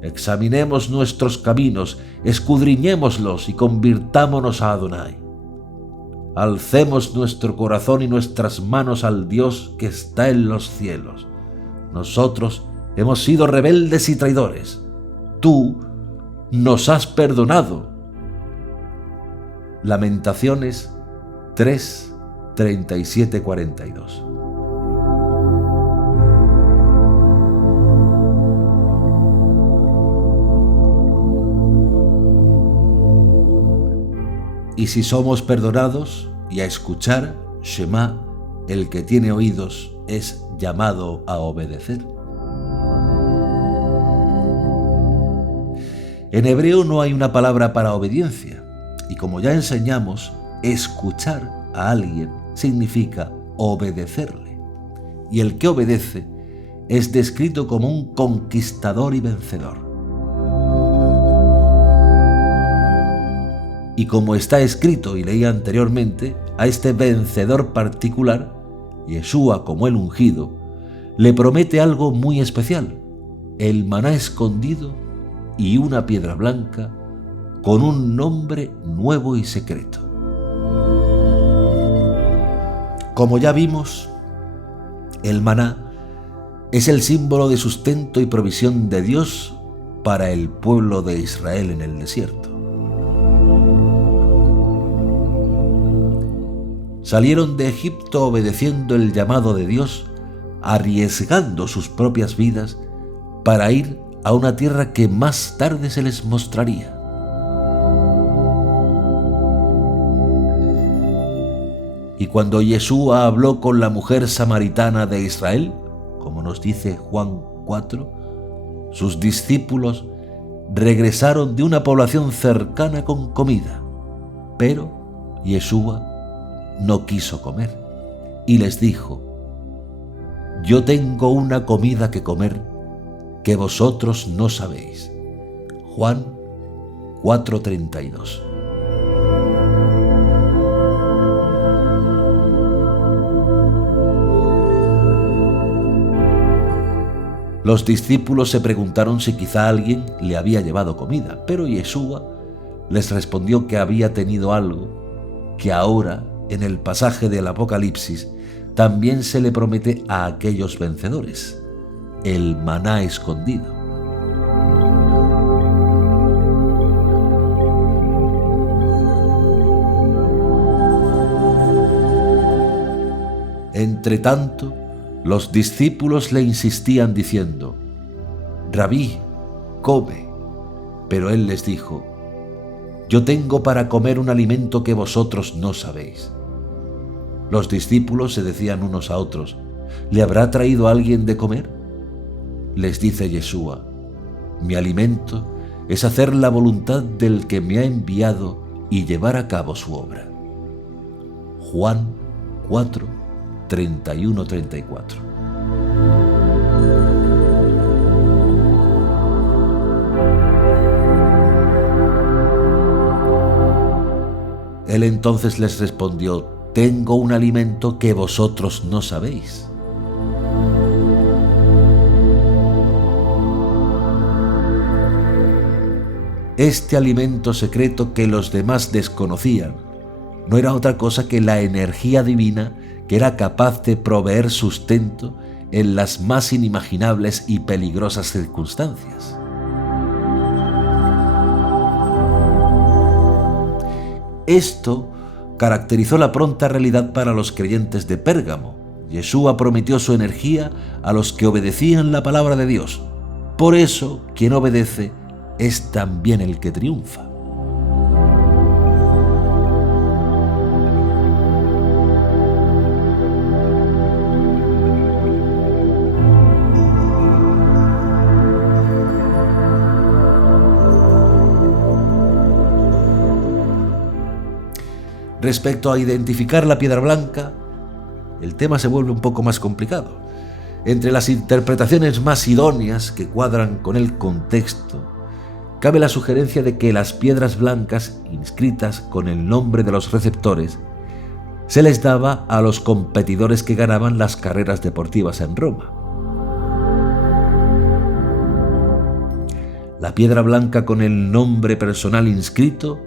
Examinemos nuestros caminos, escudriñémoslos y convirtámonos a Adonai. Alcemos nuestro corazón y nuestras manos al Dios que está en los cielos. Nosotros hemos sido rebeldes y traidores. Tú nos has perdonado. Lamentaciones 3, 37-42. Y si somos perdonados, y a escuchar, Shema, el que tiene oídos es llamado a obedecer. En hebreo no hay una palabra para obediencia, y como ya enseñamos, escuchar a alguien significa obedecerle. Y el que obedece es descrito como un conquistador y vencedor. Y como está escrito y leí anteriormente, a este vencedor particular, Yeshua como el ungido, le promete algo muy especial: el maná escondido y una piedra blanca con un nombre nuevo y secreto. Como ya vimos, el maná es el símbolo de sustento y provisión de Dios para el pueblo de Israel en el desierto. Salieron de Egipto obedeciendo el llamado de Dios, arriesgando sus propias vidas para ir a una tierra que más tarde se les mostraría. Y cuando Yeshua habló con la mujer samaritana de Israel, como nos dice Juan 4, sus discípulos regresaron de una población cercana con comida, pero Yeshua no quiso comer y les dijo: yo tengo una comida que comer que vosotros no sabéis. Juan 4:32. Los discípulos se preguntaron si quizá alguien le había llevado comida, pero Yeshua les respondió que había tenido algo que ahora, en el pasaje del Apocalipsis, también se le promete a aquellos vencedores: el maná escondido. Entre tanto, los discípulos le insistían diciendo: Rabí, come. Pero él les dijo: yo tengo para comer un alimento que vosotros no sabéis. Los discípulos se decían unos a otros: ¿le habrá traído alguien de comer? Les dice Yeshua: mi alimento es hacer la voluntad del que me ha enviado y llevar a cabo su obra. Juan 4, 31-34. Él entonces les respondió: tengo un alimento que vosotros no sabéis. Este alimento secreto que los demás desconocían no era otra cosa que la energía divina que era capaz de proveer sustento en las más inimaginables y peligrosas circunstancias. Esto caracterizó la pronta realidad para los creyentes de Pérgamo. Yeshua prometió su energía a los que obedecían la palabra de Dios. Por eso, quien obedece es también el que triunfa. Respecto a identificar la piedra blanca, el tema se vuelve un poco más complicado. Entre las interpretaciones más idóneas que cuadran con el contexto, cabe la sugerencia de que las piedras blancas, inscritas con el nombre de los receptores, se les daba a los competidores que ganaban las carreras deportivas en Roma. La piedra blanca con el nombre personal inscrito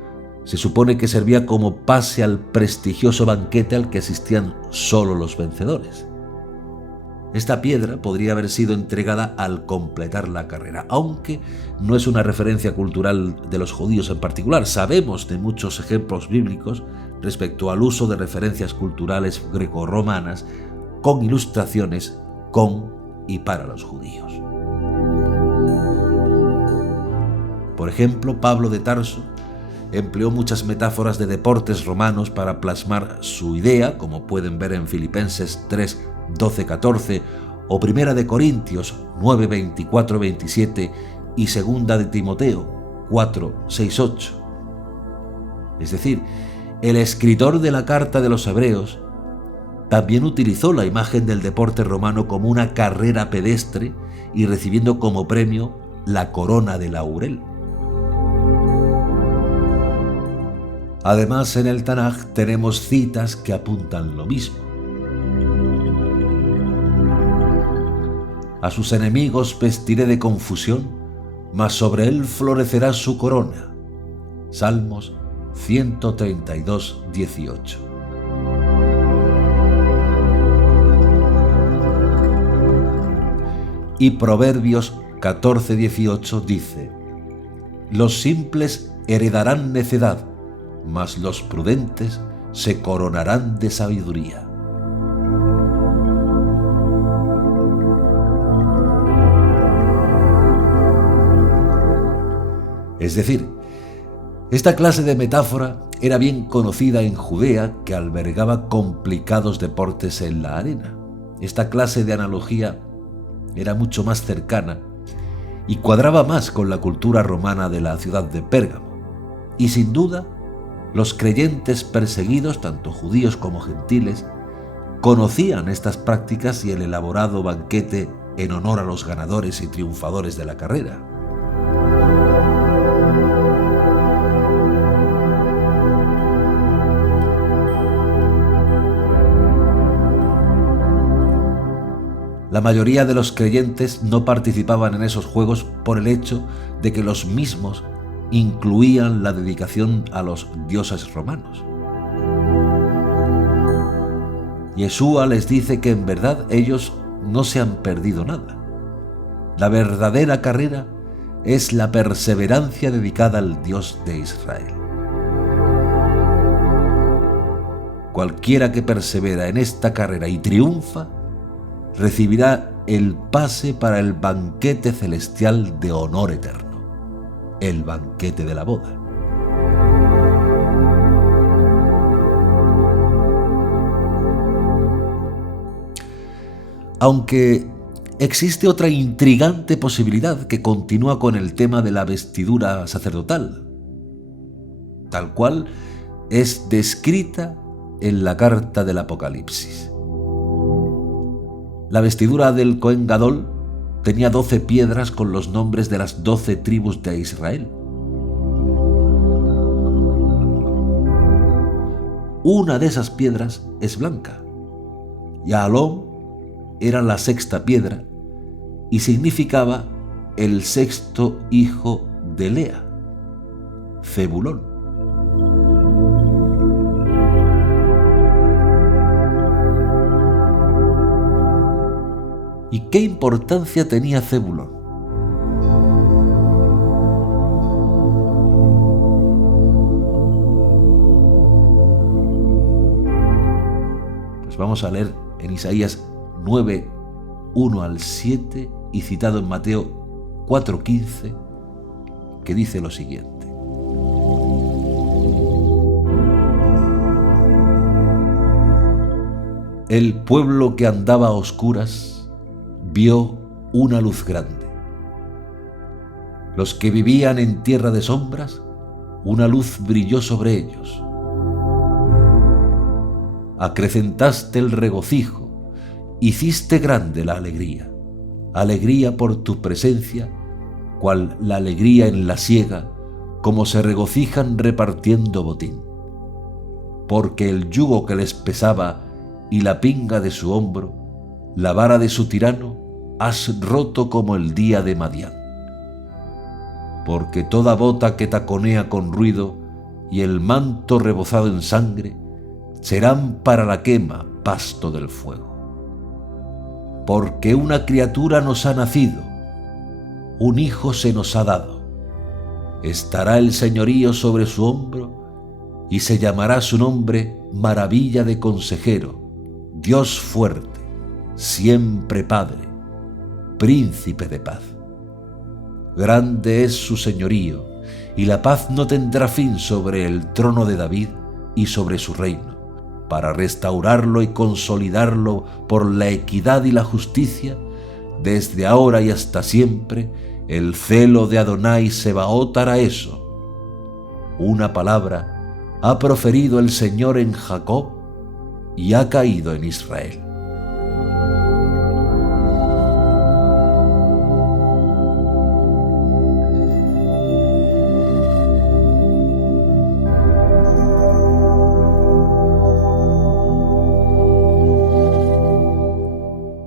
se supone que servía como pase al prestigioso banquete al que asistían solo los vencedores. Esta piedra podría haber sido entregada al completar la carrera, aunque no es una referencia cultural de los judíos en particular. Sabemos de muchos ejemplos bíblicos respecto al uso de referencias culturales grecorromanas con ilustraciones con y para los judíos. Por ejemplo, Pablo de Tarso empleó muchas metáforas de deportes romanos para plasmar su idea, como pueden ver en Filipenses 3, 12, 14 o Primera de Corintios 9, 24, 27 y Segunda de Timoteo 4, 6, 8. Es decir, el escritor de la carta de los Hebreos también utilizó la imagen del deporte romano como una carrera pedestre y recibiendo como premio la corona de laurel. Además, en el Tanaj tenemos citas que apuntan lo mismo. A sus enemigos vestiré de confusión, mas sobre él florecerá su corona. Salmos 132, 18. Y Proverbios 14, 18 dice: los simples heredarán necedad, mas los prudentes se coronarán de sabiduría. Es decir, esta clase de metáfora era bien conocida en Judea, que albergaba complicados deportes en la arena. Esta clase de analogía era mucho más cercana y cuadraba más con la cultura romana de la ciudad de Pérgamo. Y sin duda, los creyentes perseguidos, tanto judíos como gentiles, conocían estas prácticas y el elaborado banquete en honor a los ganadores y triunfadores de la carrera. La mayoría de los creyentes no participaban en esos juegos por el hecho de que los mismos incluían la dedicación a los dioses romanos. Yeshua les dice que en verdad ellos no se han perdido nada. La verdadera carrera es la perseverancia dedicada al Dios de Israel. Cualquiera que persevera en esta carrera y triunfa, recibirá el pase para el banquete celestial de honor eterno, el banquete de la boda. Aunque existe otra intrigante posibilidad que continúa con el tema de la vestidura sacerdotal, tal cual es descrita en la carta del Apocalipsis. La vestidura del Cohen Gadol tenía 12 piedras con los nombres de las 12 tribus de Israel. Una de esas piedras es blanca. Yahalom era la sexta piedra y significaba el sexto hijo de Lea, Zebulón. ¿Y qué importancia tenía Zebulón? Pues vamos a leer en Isaías 9, 1 al 7 y citado en Mateo 4, 15, que dice lo siguiente: el pueblo que andaba a oscuras vio una luz grande. Los que vivían en tierra de sombras, una luz brilló sobre ellos. Acrecentaste el regocijo, hiciste grande la alegría. Alegría por tu presencia, cual la alegría en la siega, como se regocijan repartiendo botín. Porque el yugo que les pesaba y la pinga de su hombro, la vara de su tirano, has roto como el día de Madián. Porque toda bota que taconea con ruido y el manto rebozado en sangre serán para la quema pasto del fuego. Porque una criatura nos ha nacido, un hijo se nos ha dado. Estará el señorío sobre su hombro y se llamará su nombre Maravilla de Consejero, Dios fuerte, siempre Padre, Príncipe de paz. Grande es su señorío y la paz no tendrá fin sobre el trono de David y sobre su reino, para restaurarlo y consolidarlo por la equidad y la justicia, desde ahora y hasta siempre. El celo de Adonai Sebaot hará eso. Una palabra ha proferido el Señor en Jacob y ha caído en Israel.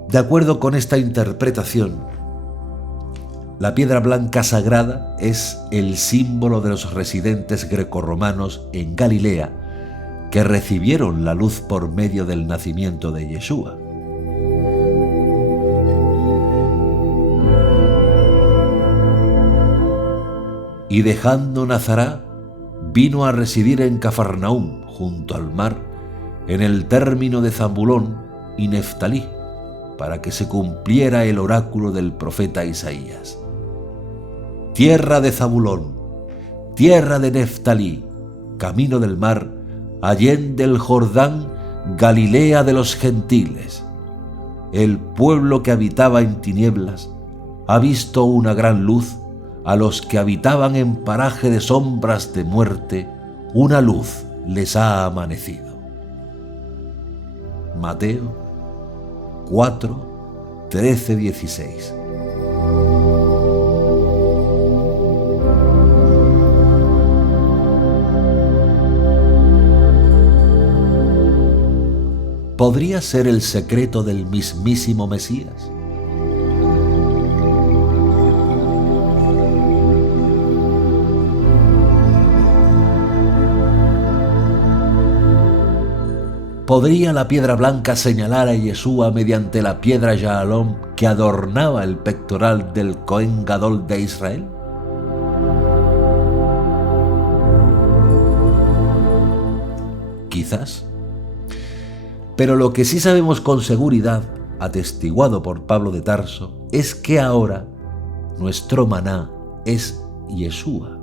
De acuerdo con esta interpretación, la piedra blanca sagrada es el símbolo de los residentes grecorromanos en Galilea que recibieron la luz por medio del nacimiento de Yeshua. Y dejando Nazará, vino a residir en Cafarnaúm, junto al mar, en el término de Zabulón y Neftalí, para que se cumpliera el oráculo del profeta Isaías. Tierra de Zabulón, tierra de Neftalí, camino del mar, allende el Jordán, Galilea de los gentiles. El pueblo que habitaba en tinieblas ha visto una gran luz. A los que habitaban en paraje de sombras de muerte, una luz les ha amanecido. Mateo 4, 13, 16. ¿Podría ser el secreto del mismísimo Mesías? ¿Podría la piedra blanca señalar a Yeshua mediante la piedra Yahalom que adornaba el pectoral del Cohen Gadol de Israel? Quizás. Pero lo que sí sabemos con seguridad, atestiguado por Pablo de Tarso, es que ahora nuestro maná es Yeshua.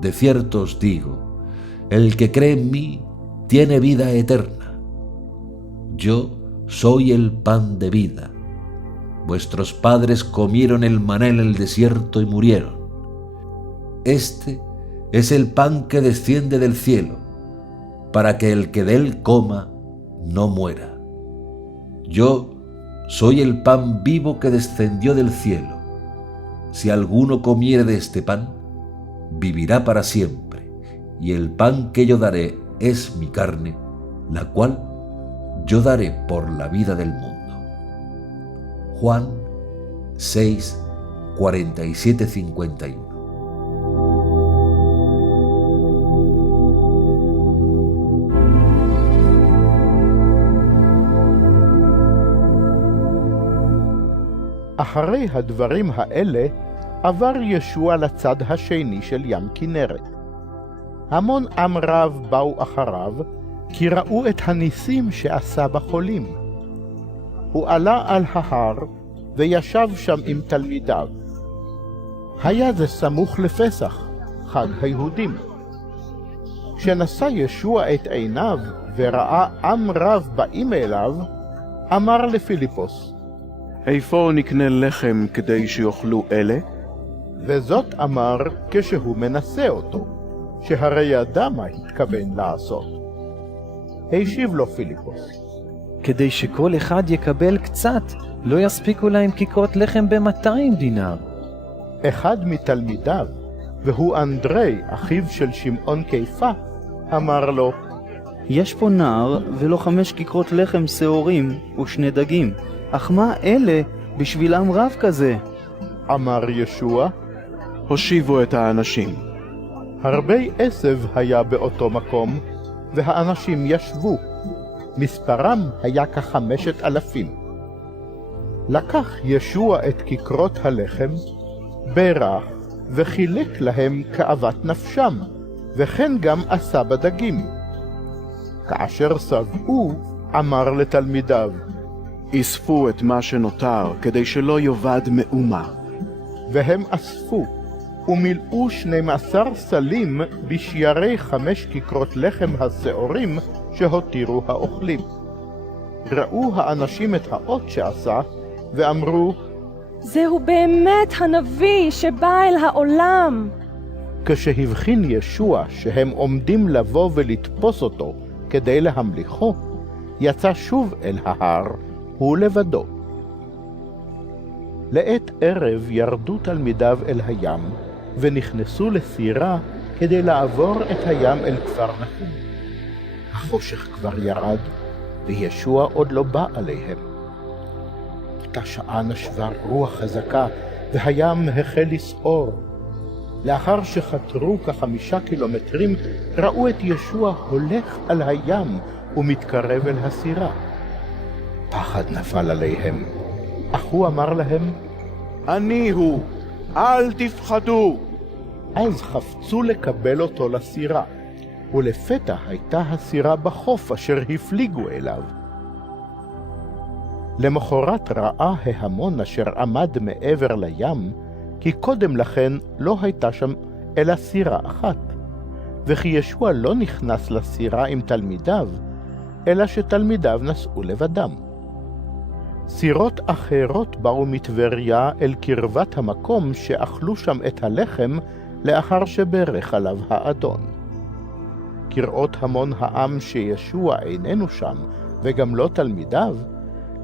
De cierto os digo, el que cree en mí tiene vida eterna. Yo soy el pan de vida. Vuestros padres comieron el maná en el desierto y murieron. Este es el pan que desciende del cielo, para que el que de él coma no muera. Yo soy el pan vivo que descendió del cielo. Si alguno comiere de este pan, vivirá para siempre, y el pan que yo daré es mi carne, la cual yo daré por la vida del mundo. Juan 6, 47, 51. אחרי הדברים האלה, עבר ישוע לצד השני של ים כנרת. המון עם רב באו אחריו, כי ראו את הניסים שעשה בחולים. הוא עלה על ההר, וישב שם עם תלמידיו. היה זה סמוך לפסח, חג היהודים. כשנשא ישוע את עיניו, וראה עם רב באים אליו, אמר לפיליפוס, איפה נקנה לחם כדי שיאכלו אלה? וזאת אמר כשהוא מנסה אותו, שהרי ידע מה התכוון לעשות. השיב לו פיליפוס, כדי שכל אחד יקבל קצת, לא יספיקו להם כיכרות לחם ב200 דינר. אחד מתלמידיו, והוא אנדרי, אחיו של שמעון קיפה, אמר לו, יש פה נער ולא 5 כיכרות לחם שעורים ו2 דגים, אך מה אלה בשבילם רב כזה? אמר ישוע, הושיבו את האנשים. הרבה עשב היה באותו מקום, והאנשים ישבו. מספרם היה כ5,000. לקח ישוע את כיכרות הלחם, ברך וחילק להם כאוות נפשם, וכן גם עשה בדגים. כאשר שבעו, אמר לתלמידיו, אספו את מה שנותר, כדי שלא יאבד מאומה. והם אספו, ומילאו 12 סלים בשיירי 5 כיכרות לחם השעורים שהותירו האוכלים. ראו האנשים את האות שעשה, ואמרו, זהו באמת הנביא שבא אל העולם. כשהבחין ישוע שהם עומדים לבוא ולתפוס אותו כדי להמליכו, יצא שוב אל ההר, הוא לבדו. לעת ערב ירדו תלמידיו אל הים, ונכנסו לסירה כדי לעבור את הים אל כפר נחום. החושך כבר ירד, וישוע עוד לא בא עליהם. באותה שעה נשבה רוח חזקה, והים החל לסעור. לאחר שחתרו כ5 קילומטרים, ראו את ישוע הולך על הים ומתקרב אל הסירה. פחד נפל עליהם, אך הוא אמר להם, אני הוא, אל תפחדו. אז חפצו לקבל אותו לסירה, ולפתע הייתה הסירה בחוף אשר הפליגו אליו. למחרת ראה ההמון אשר עמד מעבר לים, כי קודם לכן לא הייתה שם אלא סירה אחת, וכי ישוע לא נכנס לסירה עם תלמידיו, אלא שתלמידיו נסעו לבדם. סירות אחרות באו מטבריה אל קרבת המקום שאכלו שם את הלחם לאחר שברך עליו האדון. כראות המון העם שישוע איננו שם, וגם לא תלמידיו,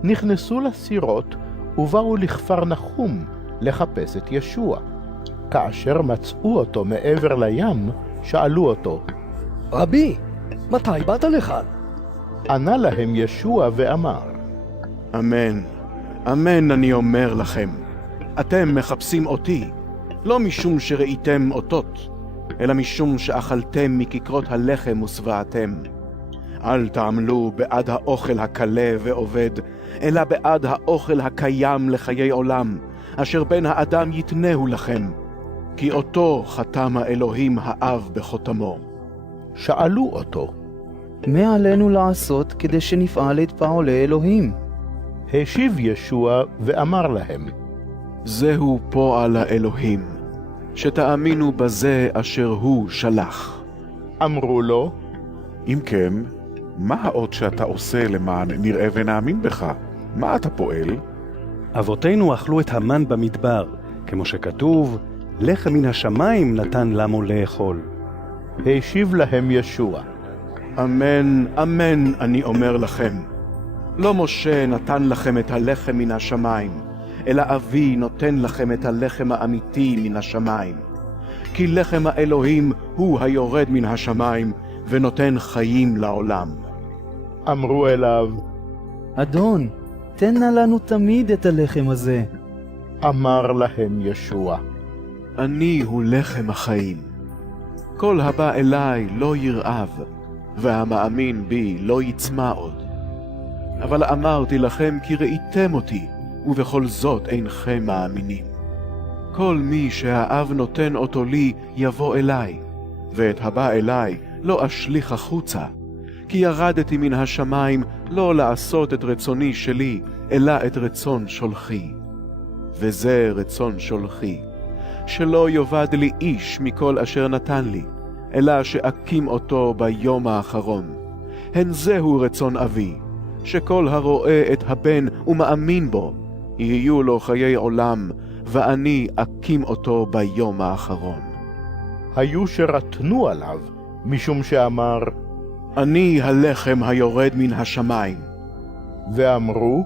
נכנסו לסירות ובאו לכפר נחום לחפש את ישוע. כאשר מצאו אותו מעבר לים, שאלו אותו, רבי, מתי באת לכאן? ענה להם ישוע ואמר, אמן, אמן אני אומר לכם, אתם מחפשים אותי, לא משום שראיתם אותות, אלא משום שאכלתם מכיכרות הלחם ושבעתם. אל תעמלו בעד האוכל הקלה ועובד, אלא בעד האוכל הקיים לחיי עולם, אשר בן האדם יתנהו לכם, כי אותו חתם האלוהים האב בחותמו. שאלו אותו, מה עלינו לעשות כדי שנפעל את פעולי אלוהים? השיב ישוע ואמר להם, זהו פועל האלוהים, שתאמינו בזה אשר הוא שלח. אמרו לו, אם כן, מה האות שאתה עושה למען נראה ונאמין בך? מה אתה פועל? אבותינו אכלו את המן במדבר, כמו שכתוב, לחם מן השמיים נתן לנו לאכול. השיב להם ישוע, אמן, אמן אני אומר לכם, לא משה נתן לכם את הלחם מן השמיים, אלא אבי נותן לכם את הלחם האמיתי מן השמיים. כי לחם האלוהים הוא היורד מן השמיים, ונותן חיים לעולם. אמרו אליו, אדון, תן נא לנו תמיד את הלחם הזה. אמר להם ישוע, אני הוא לחם החיים. כל הבא אליי לא ירעב, והמאמין בי לא יצמא עוד. אבל אמרתי לכם כי ראיתם אותי, ובכל זאת אינכם מאמינים. כל מי שהאב נותן אותו לי יבוא אליי, ואת הבא אליי לא אשליך החוצה, כי ירדתי מן השמיים לא לעשות את רצוני שלי, אלא את רצון שולחי. וזה רצון שולחי, שלא יאבד לי איש מכל אשר נתן לי, אלא שאקים אותו ביום האחרון. הן זהו רצון אבי, שכל הרואה את הבן ומאמין בו, יהיו לו חיי עולם, ואני אקים אותו ביום האחרון. היו שרתנו עליו, משום שאמר, אני הלחם היורד מן השמיים. ואמרו,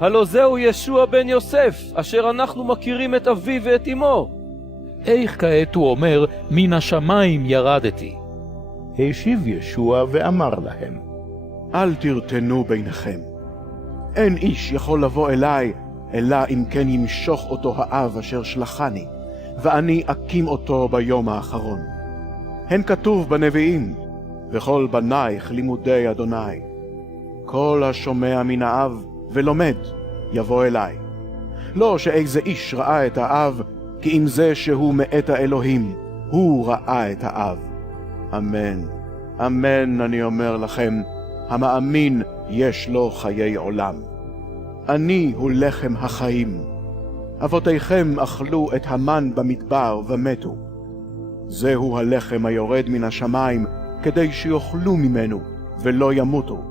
הלא זהו ישוע בן יוסף, אשר אנחנו מכירים את אביו ואת אמו. איך כעת הוא אומר, מן השמיים ירדתי? השיב ישוע ואמר להם, אל תרתנו ביניכם. אין איש יכול לבוא אליי, אלא אם כן ימשוך אותו האב אשר שלחני, ואני אקים אותו ביום האחרון. הן כתוב בנביאים, וכל בנייך לימודי אדוני. כל השומע מן האב ולומד, יבוא אליי. לא שאיזה איש ראה את האב, כי אם זה שהוא מאת האלוהים, הוא ראה את האב. אמן, אמן אני אומר לכם, המאמין יש לו חיי עולם. אני הוא לחם החיים. אבותיכם אכלו את המן במדבר ומתו. זהו הלחם היורד מן השמיים, כדי שיאכלו ממנו ולא ימותו.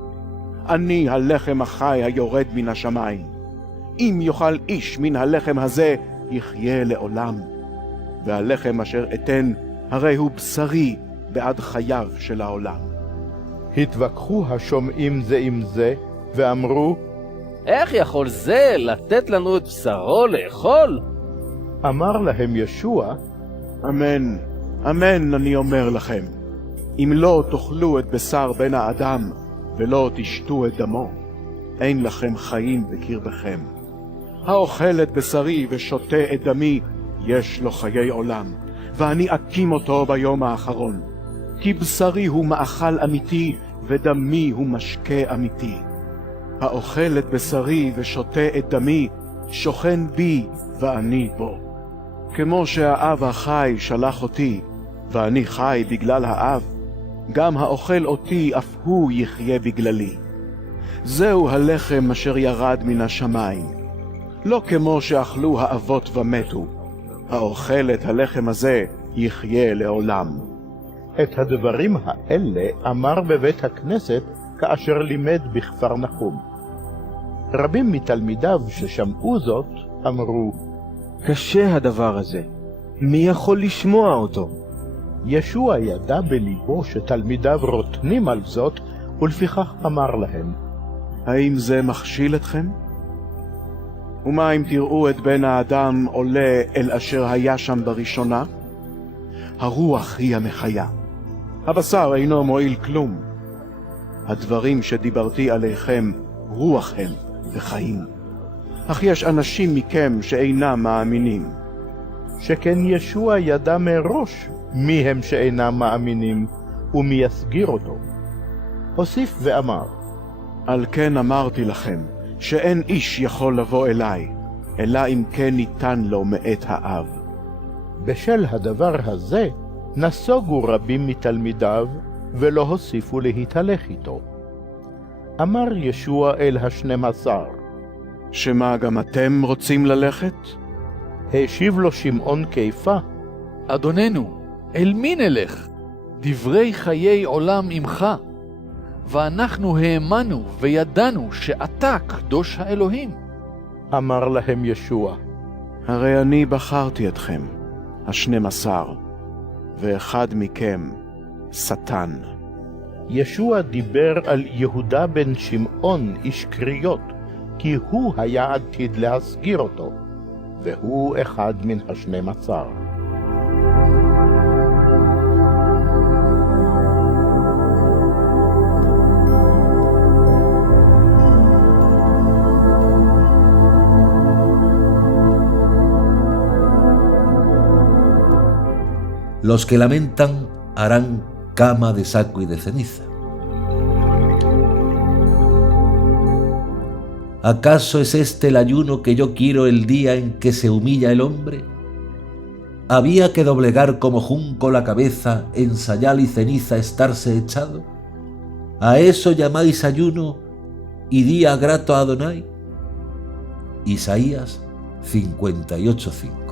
אני הלחם החי היורד מן השמיים. אם יאכל איש מן הלחם הזה, יחיה לעולם. והלחם אשר אתן, הרי הוא בשרי בעד חייו של העולם. התווכחו השומעים זה עם זה, ואמרו, איך יכול זה לתת לנו את בשרו לאכול? אמר להם ישוע, אמן, אמן אני אומר לכם, אם לא תאכלו את בשר בן האדם, ולא תשתו את דמו, אין לכם חיים בקרבכם. האוכל את בשרי ושותה את דמי, יש לו חיי עולם, ואני אקים אותו ביום האחרון. כי בשרי הוא מאכל אמיתי, ודמי הוא משקה אמיתי. האוכל את בשרי ושותה את דמי, שוכן בי ואני בו. כמו שהאב החי שלח אותי, ואני חי בגלל האב, גם האוכל אותי אף הוא יחיה בגללי. זהו הלחם אשר ירד מן השמיים. לא כמו שאכלו האבות ומתו, האוכל את הלחם הזה יחיה לעולם. את הדברים האלה אמר בבית הכנסת כאשר לימד בכפר נחום. רבים מתלמידיו ששמעו זאת אמרו, קשה הדבר הזה, מי יכול לשמוע אותו? ישוע ידע בליבו שתלמידיו רוטנים על זאת, ולפיכך אמר להם, האם זה מכשיל אתכם? ומה אם תראו את בן האדם עולה אל אשר היה שם בראשונה? הרוח היא המחיה, הבשר אינו מועיל כלום. הדברים שדיברתי עליכם רוח הם וחיים. אך יש אנשים מכם שאינם מאמינים. שכן ישוע ידע מראש מי הם שאינם מאמינים ומי יסגיר אותו. הוסיף ואמר, על כן אמרתי לכם שאין איש יכול לבוא אליי, אלא אם כן ניתן לו מאת האב. בשל הדבר הזה נסוגו רבים מתלמידיו ולא הוסיפו להתהלך איתו. אמר ישוע אל 12, שמה גם אתם רוצים ללכת? השיב לו שמעון כיפה, אדוננו, אל מי נלך? דברי חיי עולם עמך, ואנחנו האמנו וידענו שאתה קדוש האלוהים. אמר להם ישוע, הרי אני בחרתי אתכם, 12, ואחד מכם שטן. ישוע דיבר על יהודה בן שמעון איש קריות, כי הוא היה עתיד להסגיר אותו, והוא אחד מן 12. Los que lamentan harán cama de saco y de ceniza. ¿Acaso es este el ayuno que yo quiero el día en que se humilla el hombre? ¿Había que doblegar como junco la cabeza, en sayal y ceniza estarse echado? ¿A eso llamáis ayuno y día grato a Adonai? Isaías 58:5.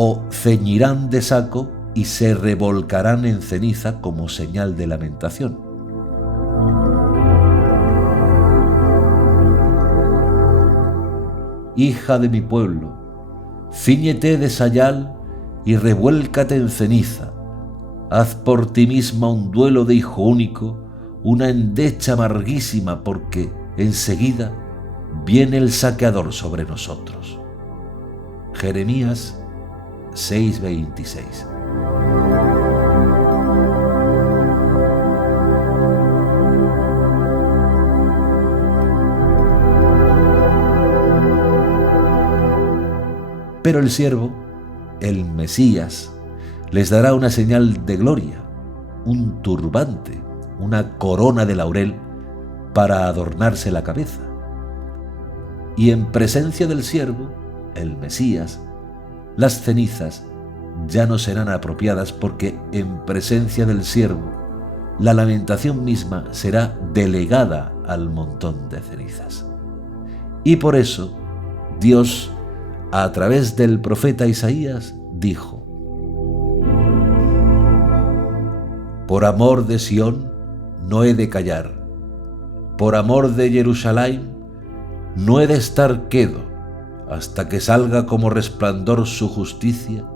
O ceñirán de saco y se revolcarán en ceniza como señal de lamentación. Hija de mi pueblo, cíñete de sayal y revuélcate en ceniza. Haz por ti misma un duelo de hijo único, una endecha amarguísima, porque enseguida viene el saqueador sobre nosotros. Jeremías 6:26. Pero el siervo, el Mesías, les dará una señal de gloria, un turbante, una corona de laurel para adornarse la cabeza. Y en presencia del siervo, el Mesías, las cenizas ya no serán apropiadas, porque en presencia del siervo la lamentación misma será delegada al montón de cenizas. Y por eso Dios, a través del profeta Isaías, dijo: por amor de Sión no he de callar, por amor de Jerusalén no he de estar quedo, hasta que salga como resplandor su justicia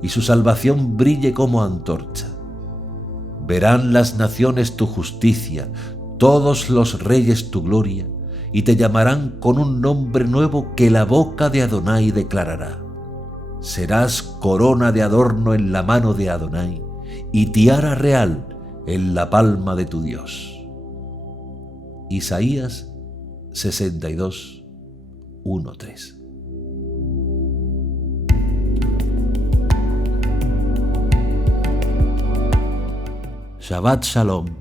y su salvación brille como antorcha. Verán las naciones tu justicia, todos los reyes tu gloria, y te llamarán con un nombre nuevo que la boca de Adonai declarará. Serás corona de adorno en la mano de Adonai y tiara real en la palma de tu Dios. Isaías 62, 1-3. Shabbat Shalom.